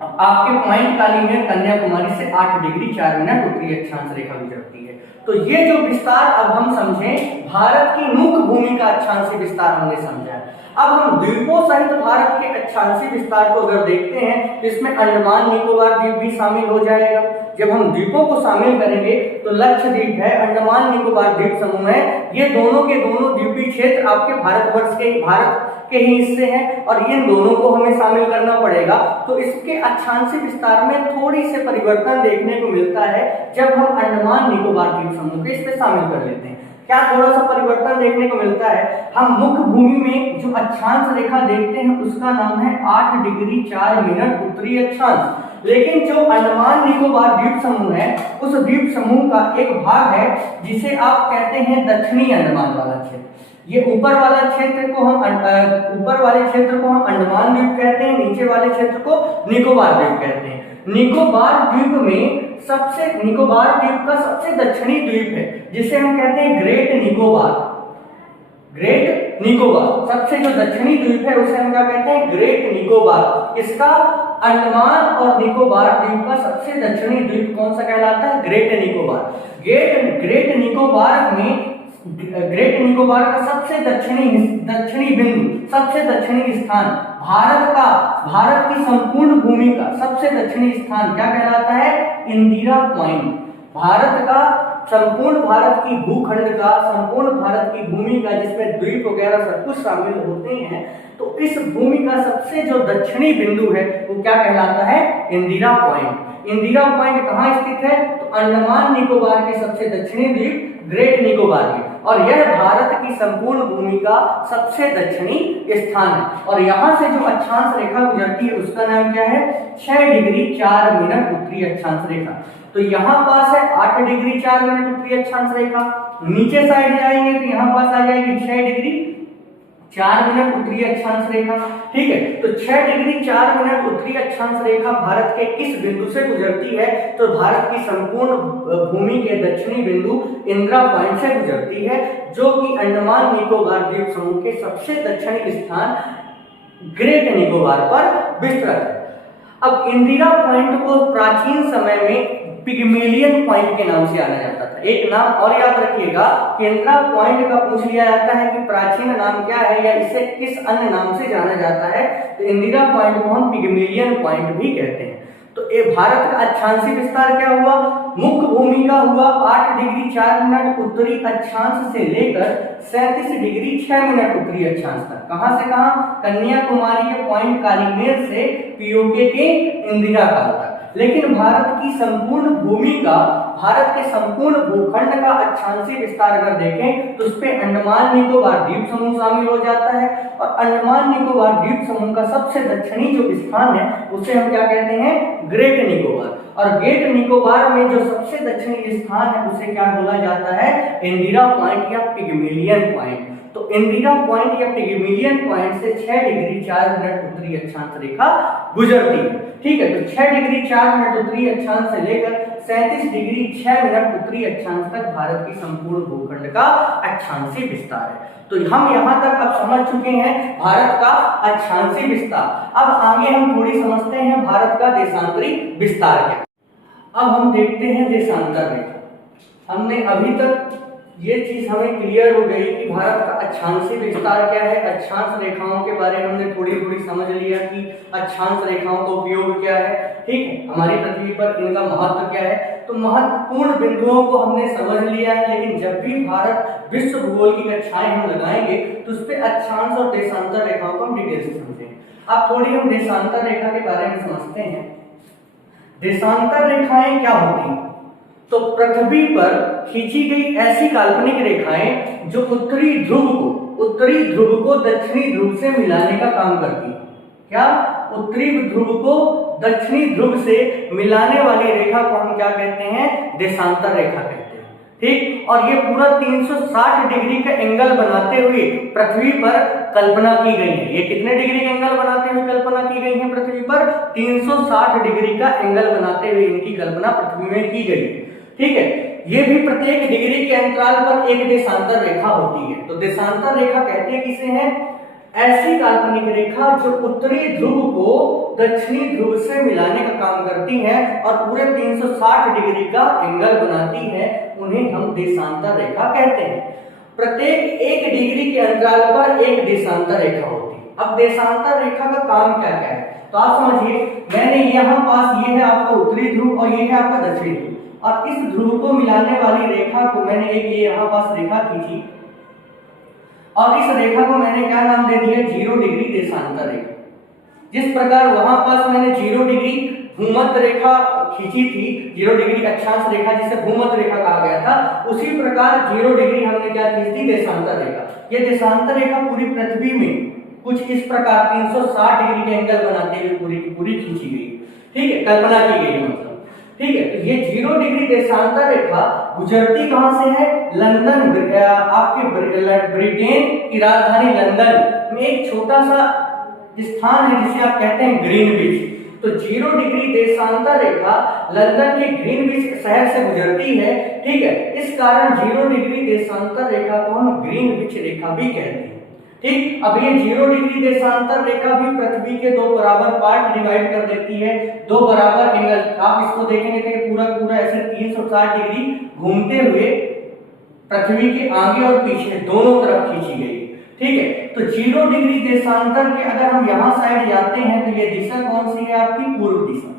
आपके पॉइंट कालीमेर कन्याकुमारी से 8 डिग्री 4 मिनट उत्तरी अक्षांश रेखा गुजरती है। तो ये जो विस्तार अब हम समझें, भारत की मुख्य भूमि का अक्षांशीय विस्तार हमने समझा है। अब हम द्वीपों सहित भारत के अक्षांशीय विस्तार को अगर देखते हैं तो इसमें अंडमान निकोबार द्वीप भी शामिल हो जाएगा। जब हम द्वीपों को शामिल करेंगे तो लक्षद्वीप है, अंडमान निकोबार द्वीप समूह है, ये दोनों के दोनों द्वीपीय क्षेत्र आपके भारत के ही हिस्से हैं और इन दोनों को हमें शामिल करना पड़ेगा। तो इसके अक्षांशीय विस्तार में थोड़ी से परिवर्तन देखने को मिलता है जब हम अंडमान निकोबार द्वीप समूह के इसमें शामिल कर लेते हैं। क्या थोड़ा सा परिवर्तन देखने को मिलता है, हम मुख्य भूमि में जो अक्षांश रेखा देखते हैं उसका नाम है 8 डिग्री 4 मिनट उत्तरी अक्षांश। लेकिन जो अंडमान निकोबार द्वीप समूह है उस द्वीप समूह का एक भाग है जिसे आप कहते हैं दक्षिणी अंडमान वाला क्षेत्र। ये ऊपर वाले क्षेत्र को हम अंडमान द्वीप कहते हैं, नीचे वाले क्षेत्र को निकोबार द्वीप कहते हैं। निकोबार द्वीप का सबसे दक्षिणी द्वीप है जिसे हम कहते हैं ग्रेट निकोबार। सबसे जो दक्षिणी द्वीप है उसे हम क्या कहते हैं, ग्रेट निकोबार। इसका अंडमान और निकोबार द्वीप का सबसे दक्षिणी द्वीप कौन सा कहलाता है, ग्रेट निकोबार। ग्रेट निकोबार का सबसे दक्षिणी बिंदु, सबसे दक्षिणी स्थान भारत की संपूर्ण भूमि का सबसे दक्षिणी स्थान क्या कहलाता है, इंदिरा पॉइंट। संपूर्ण भारत की भूखंड का, संपूर्ण भारत की भूमि का जिसमें द्वीप वगैरह सब कुछ शामिल होते हैं, तो इस भूमि का सबसे जो दक्षिणी बिंदु है वो क्या कहलाता है, इंदिरा पॉइंट। इंदिरा पॉइंट कहाँ स्थित है, तो अंडमान निकोबार के सबसे दक्षिणी द्वीप ग्रेट निकोबार में, और यह भारत की संपूर्ण भूमि का सबसे दक्षिणी स्थान है। और यहाँ से जो अक्षांश रेखा गुजरती है उसका नाम क्या है, 6 डिग्री 4 मिनट उत्तरी अक्षांश रेखा। तो यहाँ पास है 8 डिग्री 4 मिनट उत्तरी अक्षांश रेखा, नीचे साइड जाएंगे तो यहाँ पास आ जाएगी 6 डिग्री 4 मिनट उत्तरी अक्षांश रेखा। ठीक है, तो 6 डिग्री 4 मिनट उत्तरी अक्षांश रेखा भारत के किस बिंदु से गुजरती है, तो भारत की संपूर्ण भूमि के दक्षिणी बिंदु इंदिरा पॉइंट से गुजरती है, जो कि अंडमान निकोबार द्वीप समूह के सबसे दक्षिणी स्थान ग्रेट निकोबार पर विस्तृत है। अब इंदिरा पॉइंट को प्राचीन समय में पिग्मेलियन पॉइंट के नाम से जाना जाता था। एक नाम और याद रखिएगा, इंदिरा पॉइंट का पूछ लिया जाता है कि प्राचीन नाम क्या है या इसे किस अन्य नाम से जाना जाता है, तो इंदिरा पॉइंट को हम पिग्मेलियन पॉइंट भी कहते हैं। तो ये भारत का अक्षांशीय विस्तार क्या हुआ, मुख्य भूमि का हुआ 8 डिग्री 4 मिनट उत्तरी अक्षांश से लेकर 37 डिग्री 6 मिनट उत्तरी अक्षांश तक। कहां से कहां, कन्याकुमारी के पॉइंट कालीमेर से पीओके के इंदिरा काल तक। लेकिन भारत के संपूर्ण भूखंड का अक्षांशीय विस्तार अगर देखें तो उसपे अंडमान निकोबार द्वीप समूह शामिल हो जाता है, और अंडमान निकोबार द्वीप समूह का सबसे दक्षिणी जो स्थान है उसे हम क्या कहते हैं, ग्रेट निकोबार। और ग्रेट निकोबार में जो सबसे दक्षिणी स्थान है उसे क्या बोला जाता है, इंदिरा पॉइंट या पिग्मेलियन पॉइंट। तो इंदिरा पॉइंट या पिग्मेलियन पॉइंट से 6 डिग्री 4 मिनट उत्तरी अक्षांश रेखा गुजरती है। ठीक है, तो 6 डिग्री 4 मिनट उत्तरी अक्षांश से लेकर 37 डिग्री 6 मिनट उत्तरी अक्षांश तक भारत की संपूर्ण भूखंड का अक्षांशीय विस्तार है। तो हम यहाँ तक अब समझ चुके हैं भारत का अक्षांशीय विस्तार। अब आगे हम थोड़ी समझते हैं भारत का देशांतरी विस्तार क्या। अब हम देखते हैं देशांतर रेखा। हमने अभी तक ये चीज हमें क्लियर हो गई कि भारत का अक्षांशीय विस्तार क्या है। अक्षांश रेखाओं के बारे में हमने थोड़ी थोड़ी समझ लिया कि अक्षांश रेखाओं का उपयोग क्या है। ठीक है, हमारी पृथ्वी पर इनका महत्व क्या है। तो महत्वपूर्ण बिंदुओं को हमने समझ लिया है, लेकिन जब भी भारत विश्व भूगोल की कक्षाएं हम लगाएंगे तो उस पर अक्षांश और देशांतर रेखाओं को हम डिटेल से समझेंगे। अब थोड़ी हम देशांतर रेखा के बारे में समझते हैं। देशांतर रेखाएं क्या होती हैं? तो पृथ्वी पर खींची गई ऐसी काल्पनिक रेखाएं जो उत्तरी ध्रुव को दक्षिणी ध्रुव से मिलाने का काम करती है। क्या? उत्तरी ध्रुव को दक्षिणी ध्रुव से मिलाने वाली रेखा को हम क्या कहते हैं? देशांतर रेखा कहते हैं। ठीक, और ये पूरा 360 डिग्री का एंगल बनाते हुए पृथ्वी पर कल्पना की गई है। ये कितने डिग्री का एंगल बनाते हुए कल्पना की गई है? पृथ्वी पर 360 डिग्री का एंगल बनाते हुए इनकी कल्पना पृथ्वी में की गई है। ठीक है, ये भी प्रत्येक डिग्री के अंतराल पर एक देशांतर रेखा होती है। तो देशांतर रेखा कहते हैं किसे हैं? ऐसी काल्पनिक रेखा जो उत्तरी ध्रुव को दक्षिणी ध्रुव से मिलाने का काम करती है और पूरे 360 डिग्री का एंगल बनाती है, उन्हें हम देशांतर रेखा कहते हैं। प्रत्येक 1 डिग्री के अंतराल पर एक देशांतर रेखा होती है। अब देशांतर रेखा का काम क्या क्या है? तो आप समझिए, मैंने यहाँ पास ये है आपका उत्तरी ध्रुव और ये है आपका दक्षिणी ध्रुव, और इस ध्रुव को मिलाने वाली रेखा को मैंने एक ये यहाँ पास रेखा खींची और इस रेखा को मैंने क्या नाम दे दिया? 0 डिग्री देशांतर रेखा। जिस प्रकार वहां पास मैंने 0 डिग्री भूमध्य रेखा खींची थी, 0 डिग्री अक्षांश रेखा जिसे भूमध्य रेखा कहा गया था, उसी प्रकार 0 डिग्री हमने क्या खींची थी? देशांतर रेखा। ये देशांतर रेखा पूरी पृथ्वी में कुछ इस प्रकार 360 डिग्री के एंगल बनाते हुए पूरी की पूरी खींची गई। ठीक है, कल्पना की गई मतलब। ठीक है, तो ये 0 डिग्री देशांतर रेखा गुजरती कहां से है? लंदन, आपके ब्रिटेन की राजधानी लंदन में एक छोटा सा स्थान है जिसे आप कहते हैं ग्रीनविच। तो 0 डिग्री देशांतर रेखा लंदन के ग्रीनविच शहर से गुजरती है। ठीक है, इस कारण 0 डिग्री देशांतर रेखा को हम ग्रीनविच रेखा भी कहते हैं। ठीक, अब ये 0 डिग्री देशांतर रेखा भी पृथ्वी के 2 बराबर पार्ट डिवाइड कर देती है, 2 बराबर एंगल। आप इसको देखेंगे तो पूरा पूरा ऐसे 360 डिग्री घूमते हुए पृथ्वी के आगे और पीछे दोनों तरफ खींची गई। ठीक है, तो 0 डिग्री देशांतर के अगर हम यहाँ साइड जाते हैं तो ये दिशा कौन सी है? आपकी पूर्व दिशा।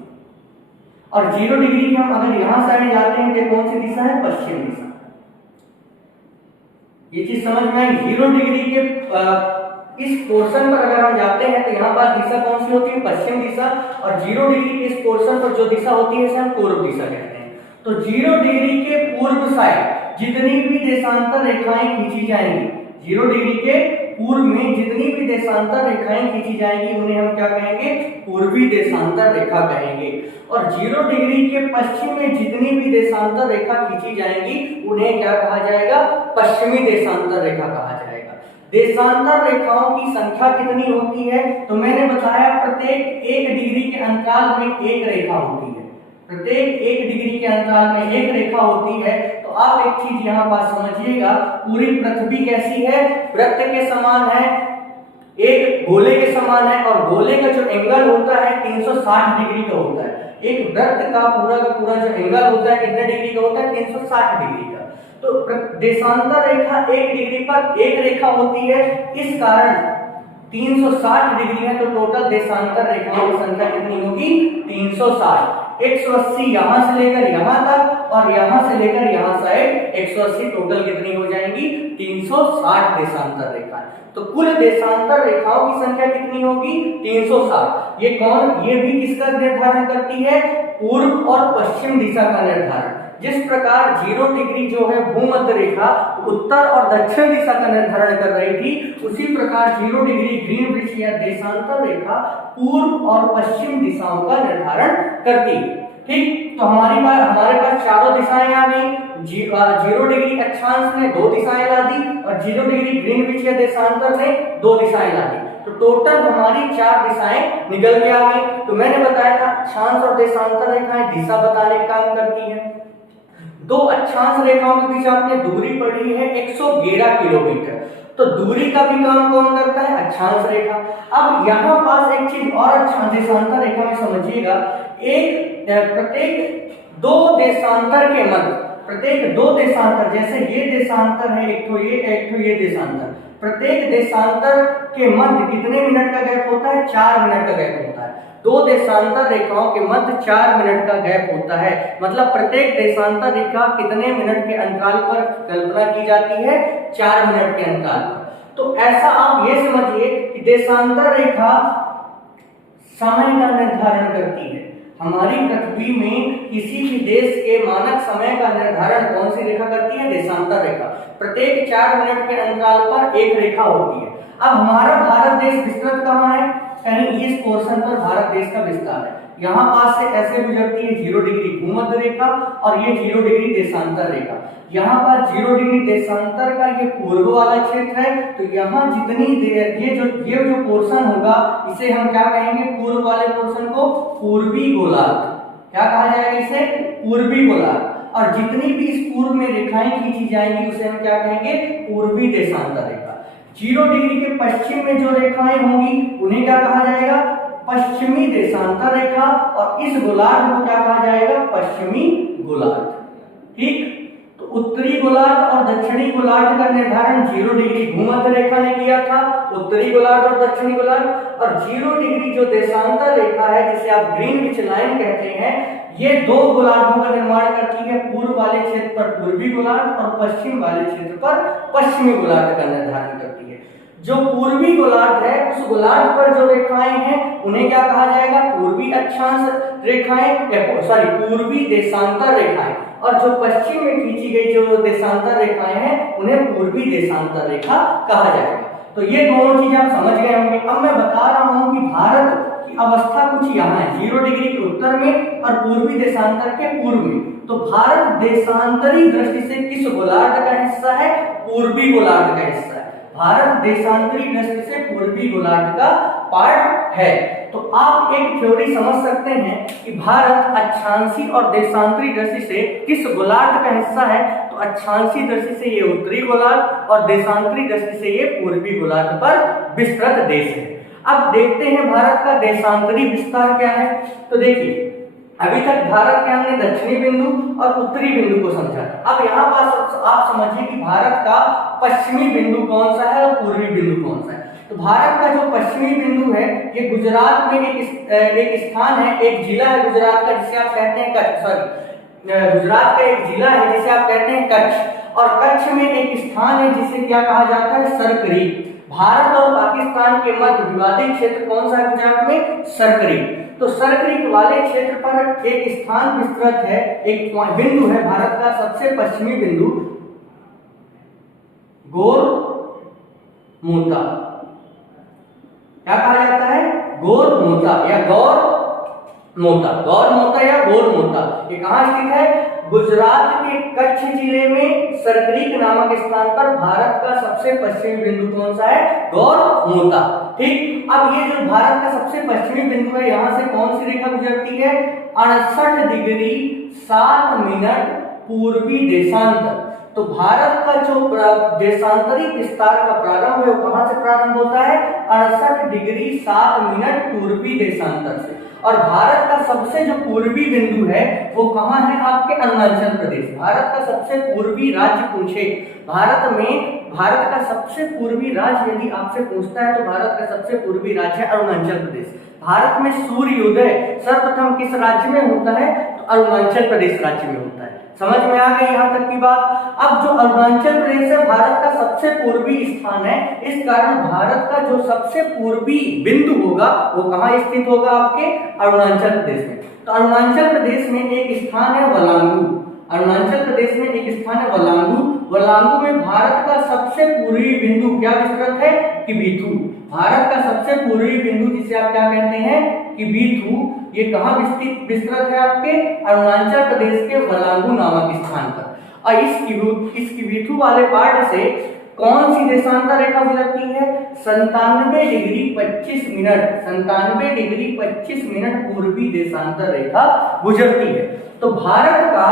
और 0 डिग्री की हम अगर यहाँ साइड जाते हैं तो कौन सी दिशा है? पश्चिम दिशा। ये चीज समझ में आई? 0 डिग्री के इस पोर्शन पर अगर हम जाते हैं तो यहाँ पर दिशा कौन सी होती है? पश्चिम दिशा। और 0 डिग्री के इस पोर्शन पर जो दिशा होती है इसे हम पूर्व दिशा कहते हैं। तो 0 डिग्री के पूर्व साइड जितनी भी देशांतर रेखाएं खींची जाएंगी, 0 डिग्री के पूर्व में जितनी भी देशांतर रेखाएं खींची जाएंगी उन्हें हम क्या कहेंगे? पूर्वी देशांतर रेखा कहेंगे। और 0 डिग्री के पश्चिम में जितनी भी देशांतर रेखा खींची जाएंगी उन्हें क्या कहा जाएगा? पश्चिमी देशांतर रेखा कहा जाएगा। देशांतर रेखाओं की संख्या कितनी होती है? तो मैंने बताया प्रत्येक 1 डिग्री के अंतराल में एक रेखा होती है। प्रत्येक 1 डिग्री के अंतराल में एक रेखा होती है। तो आप एक चीज यहाँ पास समझिएगा, पूरी पृथ्वी कैसी है? वृत्त के समान है, एक गोले के समान है, और गोले का जो एंगल होता है 360 डिग्री का होता है। एक वृत्त का पूरा जो एंगल होता है कितने डिग्री का होता है? 360 डिग्री का। तो देशांतर रेखा 1 डिग्री पर एक रेखा होती है, इस कारण 360 डिग्री है। तो टोटल देशांतर रेखाओं की संख्या कितनी होगी? 360। 180 यहां से लेकर यहां तक और यहां से लेकर यहां साइड 180, टोटल कितनी हो जाएंगी? 360 देशांतर रेखाएं। तो कुल देशांतर रेखाओं की संख्या कितनी होगी? 360। ये कौन? ये भी किसका निर्धारण करती है? पूर्व और पश्चिम दिशा का निर्धारण। जिस प्रकार 0 डिग्री जो है भूमध्य रेखा उत्तर और दक्षिण दिशा का निर्धारण कर रही थी, उसी प्रकार 0 डिग्री ग्रीनविच या देशांतर रेखा पूर्व और पश्चिम दिशाओं का निर्धारण करती है। ठीक, तो हमारे पास चारों दिशाएं आ गई। 0 डिग्री अक्षांश ने 2 दिशाएं ला दी और 0 डिग्री ग्रीनविच या देशांतर ने 2 दिशाएं ला दी। तो टोटल हमारी 4 दिशाएं निकल के आ गई। तो मैंने बताया था अक्षांश और देशांतर रेखाएं दिशा बताने का काम करती हैं। 2 अक्षांश रेखाओं के बीच आपने दूरी पढ़ी है 111 किलोमीटर, तो दूरी का भी काम कौन करता है? अक्षांश रेखा। अब यहाँ पास एक चीज और अक्षांश देशांतर रेखा में समझिएगा, प्रत्येक 2 देशांतर के मध्य, प्रत्येक 2 देशांतर, जैसे ये देशांतर है एक तो ये देशांतर, प्रत्येक देशांतर के मध्य कितने मिनट का गैप होता है? 4 मिनट का गैप होता है। 2 देशांतर रेखाओं के मध्य 4 मिनट का गैप होता है, मतलब प्रत्येक देशांतर रेखा कितने मिनट के अंतराल पर कल्पना की जाती है? 4 मिनट के अंतराल पर। तो ऐसा आप ये समझिए कि देशांतर रेखा समय का निर्धारण करती है। हमारी पृथ्वी में किसी भी देश के मानक समय का निर्धारण कौन सी रेखा करती है? देशांतर रेखा। प्रत्येक 4 मिनट के अंतराल पर एक रेखा होती है। अब हमारा भारत देश विस्तृत कहाँ है? कहीं इस पोर्शन पर भारत देश का विस्तार है। यहाँ पास से ऐसे गुजरती है 0 डिग्री भूमध्य रेखा और ये 0 डिग्री देशांतर रेखा। यहाँ पर 0 डिग्री देशांतर का ये पूर्व वाला क्षेत्र है, तो यहाँ जितनी देर ये जो पोर्शन होगा इसे हम क्या कहेंगे? पूर्व वाले पोर्शन को पूर्वी गोलार्ध। क्या कहा जाएगा इसे? पूर्वी गोलार्ध। और जितनी भी इस पूर्व में रेखाएं खींची जाएंगी उसे हम क्या कहेंगे? पूर्वी देशांतर रेखा। 0 डिग्री के पश्चिम में जो रेखाएं होंगी उन्हें क्या कहा जाएगा? पश्चिमी देशांतर रेखा। और इस गोलार्ध को क्या कहा जाएगा? पश्चिमी गोलार्ध। ठीक, तो उत्तरी गोलार्ध और दक्षिणी गोलार्ध का निर्धारण 0 डिग्री भूमध्य रेखा ने किया था, उत्तरी गोलार्ध और दक्षिणी गोलार्ध। और 0 डिग्री जो देशांतर रेखा है जिसे आप ग्रीनविच लाइन कहते हैं, ये 2 गोलार्धों का निर्माण करती है, पूर्व वाले क्षेत्र पर पूर्वी गोलार्ध और पश्चिम वाले क्षेत्र पर पश्चिमी गोलार्ध का निर्धारण करती है। जो पूर्वी गोलार्ध है उस गोलार्ध पर जो रेखाएं हैं उन्हें क्या कहा जाएगा? पूर्वी अक्षांश रेखाएं, पूर्वी देशांतर रेखाएं। और जो पश्चिम में खींची गई जो देशांतर रेखाएं हैं उन्हें पूर्वी देशांतर रेखा कहा जाएगा। तो ये दोनों चीजें आप समझ गए होंगे। अब मैं बता रहा हूं कि भारत की अवस्था कुछ यहाँ है, 0 डिग्री के उत्तर में और पूर्वी देशांतर के पूर्व में। तो भारत देशांतरी दृष्टि से किस गोलार्ध का हिस्सा है? पूर्वी गोलार्ध का हिस्सा है। भारत देशांतरी दृष्टि से पूर्वी गोलार्ध का पार्ट है। तो आप एक थ्योरी समझ सकते हैं कि भारत अक्षांशी और देशांतरी दृष्टि से किस गोलार्ध का हिस्सा है। तो अक्षांशी दृष्टि से ये उत्तरी गोलार्ध और देशांतरी दृष्टि से ये पूर्वी गोलार्ध पर विस्तृत देश है। अब देखते हैं भारत का देशांतरी विस्तार क्या है। तो देखिए, अभी तक भारत के हमने दक्षिणी बिंदु और उत्तरी बिंदु को समझा। अब यहाँ पास आप समझिए कि भारत का पश्चिमी बिंदु कौन सा है और पूर्वी बिंदु कौन सा है। तो भारत का जो पश्चिमी बिंदु है ये गुजरात में एक स्थान है, एक जिला है गुजरात का जिसे आप कहते हैं कच्छ। गुजरात का एक जिला है जिसे आप कहते हैं कच्छ। और कच्छ में एक स्थान है जिसे क्या कहा जाता है? सरक्रीक। भारत और पाकिस्तान के मध्य विवादित क्षेत्र कौन सा है गुजरात में? सरक्रीक। तो सरक्रीक वाले क्षेत्र पर एक स्थान विस्तृत है, एक बिंदु है भारत का सबसे पश्चिमी बिंदु, गोरमोता। क्या कहा जाता है? गोरमोता या गौरमोता या गोरमोता। ये कहाँ स्थित है? गुजरात के कच्छ जिले में सरक्रीक नामक स्थान पर भारत का सबसे पश्चिमी बिंदु कौन सा है? गौरमोता। ठीक, अब ये जो भारत का सबसे पश्चिमी बिंदु है यहाँ से कौन सी रेखा गुजरती है? 68 डिग्री 7 मिनट पूर्वी देशांतर। तो भारत का जो देशांतरी विस्तार का प्रारंभ है वो कहां से प्रारंभ होता है? 68 डिग्री 7 मिनट पूर्वी देशांतर से। और भारत का सबसे जो पूर्वी बिंदु है वो कहां है? आपके अरुणाचल प्रदेश। भारत का सबसे पूर्वी राज्य पूछे, भारत में भारत का सबसे पूर्वी राज्य यदि आपसे पूछता है तो भारत का सबसे पूर्वी राज्य है अरुणाचल प्रदेश। भारत में सूर्योदय सर्वप्रथम किस राज्य में होता है? तो अरुणाचल प्रदेश राज्य में होता है। समझ में आ गई यहाँ तक की बात। अब जो अरुणाचल प्रदेश है भारत का सबसे पूर्वी स्थान है, इस कारण भारत का जो सबसे पूर्वी बिंदु होगा वो कहाँ स्थित होगा? आपके अरुणाचल प्रदेश में। तो अरुणाचल प्रदेश में एक स्थान है वलांगू। अरुणाचल प्रदेश में एक स्थान है वलांगू। वलांगू में भारत का सबसे पूर्वी बिंदु क्या विस्तृत है? किबिथु। भारत का सबसे पूर्वी बिंदु जिसे आप क्या कहते हैं? किबिथु। ये कहाँ विस्तृत है? आपके अरुणाचल प्रदेश के वलांगू नामक स्थान पर। और इस किबिथु वाले पार्ट से कौन सी देशांतर रेखा गुजरती है? 97 डिग्री 25 मिनट, 97 डिग्री 25 मिनट पूर्वी देशांतर रेखा गुजरती है। तो भारत का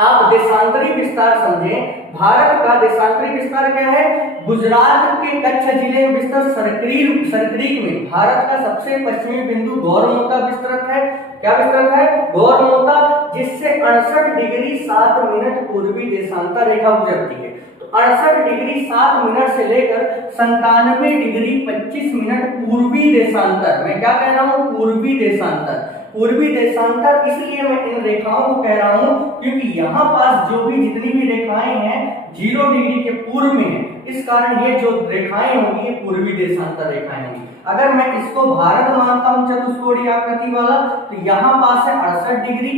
आप देशांतरी विस्तार समझें। भारत का देशांतरी विस्तार क्या है? गुजरात के कच्छ जिले में विस्तृत सरक्रीक में भारत का सबसे पश्चिमी बिंदु गौरमोता विस्तृत है। क्या विस्तृत है? गौरमोता, जिससे 68 डिग्री 7 मिनट पूर्वी देशांतर रेखा गुजरती है। तो 68 डिग्री 7 मिनट से लेकर 97 डिग्री 25 मिनट पूर्वी देशांतर, मैं क्या कह रहा हूं? पूर्वी देशांतर। पूर्वी देशांतर इसलिए मैं इन रेखाओं को कह रहा हूं क्योंकि यहाँ पास जो भी जितनी भी रेखाएं हैं 0 डिग्री के पूर्व में है, इस कारण ये जो रेखाएं होंगी ये पूर्वी देशांतर रेखाएं होंगी। अगर मैं इसको भारत मानता हूं चतुष्कोणीय आकृति वाला, तो यहाँ पास है 68 डिग्री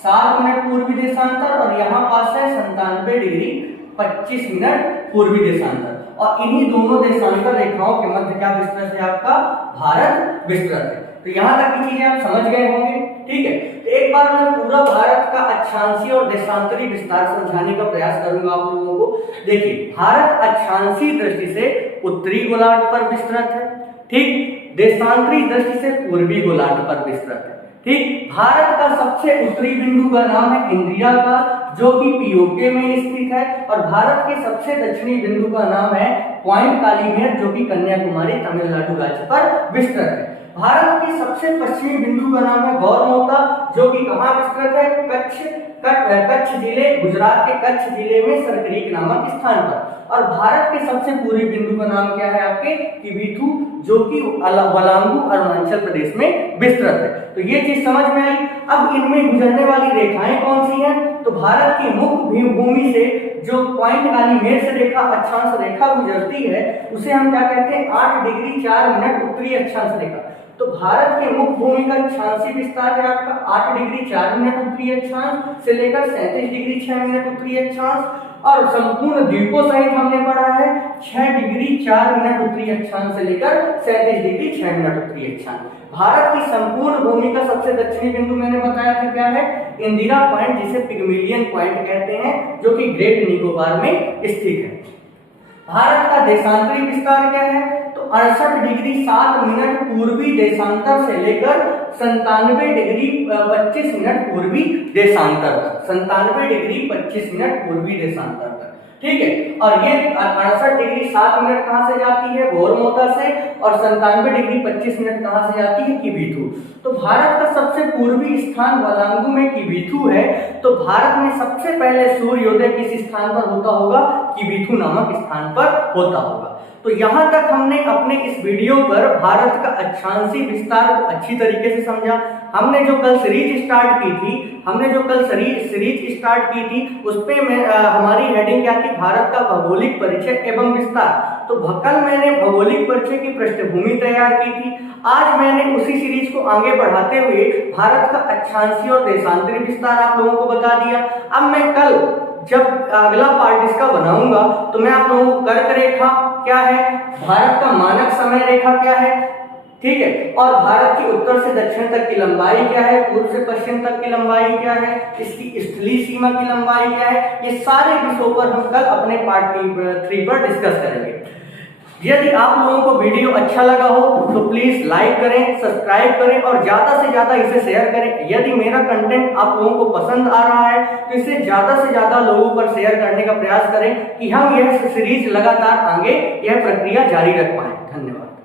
7 मिनट पूर्वी देशांतर और यहाँ पास है 97 डिग्री 25 मिनट पूर्वी देशांतर, और इन्हीं दोनों देशांतर रेखाओं के मध्य क्या विस्तृत है? आपका भारत विस्तृत है। तो यहाँ तक की चीजें आप समझ गए होंगे, ठीक है। तो एक बार मैं पूरा भारत का अक्षांशीय और देशांतरी विस्तार समझाने का प्रयास करूंगा आप लोगों को। देखिए, भारत अक्षांशीय दृष्टि से उत्तरी गोलार्ध पर विस्तृत है, ठीक। देशांतरी दृष्टि से पूर्वी गोलार्ध पर विस्तृत है, ठीक। भारत का सबसे उत्तरी बिंदु का नाम है इंदिरा का, जो कि पीओके में स्थित है, और भारत के सबसे दक्षिणी बिंदु का नाम है पॉइंट कालीमेर, जो कि कन्याकुमारी तमिलनाडु राज्य पर विस्तृत है। भारत के सबसे पश्चिमी बिंदु का नाम है गौरमोता, जो कि कहाँ विस्तृत है? कच्छ जिले, गुजरात के कच्छ जिले में सरक्रीक नामक स्थान पर। और भारत के सबसे पूर्वी बिंदु का नाम क्या है आपके? किबिथु, जो कि वलांगू अरुणाचल प्रदेश में विस्तृत है। तो ये चीज समझ में आई। अब इनमें गुजरने वाली रेखाएं कौन सी हैं? तो भारत की मुख्य भूमि से जो पॉइंट कालीमेर से रेखा अक्षांश रेखा गुजरती है उसे हम क्या कहते हैं? 8 डिग्री 4 मिनट उत्तरी अक्षांश रेखा। तो भारत के मुख्य भूमि का अक्षांशीय विस्तार है आपका 8 डिग्री 4 मिनट उत्तरी अक्षांश से लेकर 37 डिग्री 6 मिनट उत्तरी अक्षांश, और संपूर्ण द्वीपों सहित हमने पढ़ा है 6 डिग्री 4 मिनट उत्तरी अक्षांश से लेकर 37 डिग्री 6 मिनट उत्तरी अक्षांश। भारत की संपूर्ण भूमि का सबसे दक्षिणी बिंदु मैंने बताया था क्या है? इंदिरा पॉइंट, जिसे पिग्मेलियन पॉइंट कहते हैं, जो कि ग्रेट निकोबार में स्थित है। भारत का देशांतरी विस्तार क्या है? तो 68 डिग्री 7 मिनट पूर्वी देशांतर से लेकर 97 डिग्री 25 मिनट पूर्वी देशांतर तक, 97 डिग्री 25 मिनट पूर्वी देशांतर तक, ठीक है। और ये 68 डिग्री 7 मिनट कहां से जाती है? गौरमोता से, और 97 डिग्री 25 मिनट कहां से जाती है? किबिथु। तो भारत का सबसे पूर्वी स्थान वलांगू में किबिथु है। तो भारत में सबसे पहले सूर्योदय किस स्थान पर होता होगा? किबिथु नामक स्थान पर होता होगा। तो यहां तक हमने अपने इस वीडियो पर भारत का अक्षांशीय विस्तार को अच्छी तरीके से समझा। हमने जो कल सीरीज स्टार्ट की थी उस पे हमारी हेडिंग क्या थी? भारत का भौगोलिक परिचय एवं विस्तार। तो कल मैंने भौगोलिक परिचय की पृष्ठभूमि तैयार की थी। आज मैंने उसी सीरीज को आगे बढ़ाते हुए भारत का अक्षांशीय और देशांतरी विस्तार आप लोगों को बता दिया। अब मैं कल जब अगला पार्ट इसका बनाऊंगा तो मैं आप लोगों को कर्क रेखा क्या है, भारत का मानक समय रेखा क्या है, ठीक है, और भारत की उत्तर से दक्षिण तक की लंबाई क्या है, पूर्व से पश्चिम तक की लंबाई क्या है, इसकी स्थलीय सीमा की लंबाई क्या है, ये सारे विषयों पर हम कल अपने पार्ट 3 पर डिस्कस करेंगे। यदि आप लोगों को वीडियो अच्छा लगा हो तो प्लीज लाइक करें, सब्सक्राइब करें और ज्यादा से ज्यादा इसे शेयर करें। यदि मेरा कंटेंट आप लोगों को पसंद आ रहा है तो इसे ज्यादा से ज्यादा लोगों पर शेयर करने का प्रयास करें कि हम यह सीरीज लगातार आगे यह प्रक्रिया जारी रख पाएं। धन्यवाद।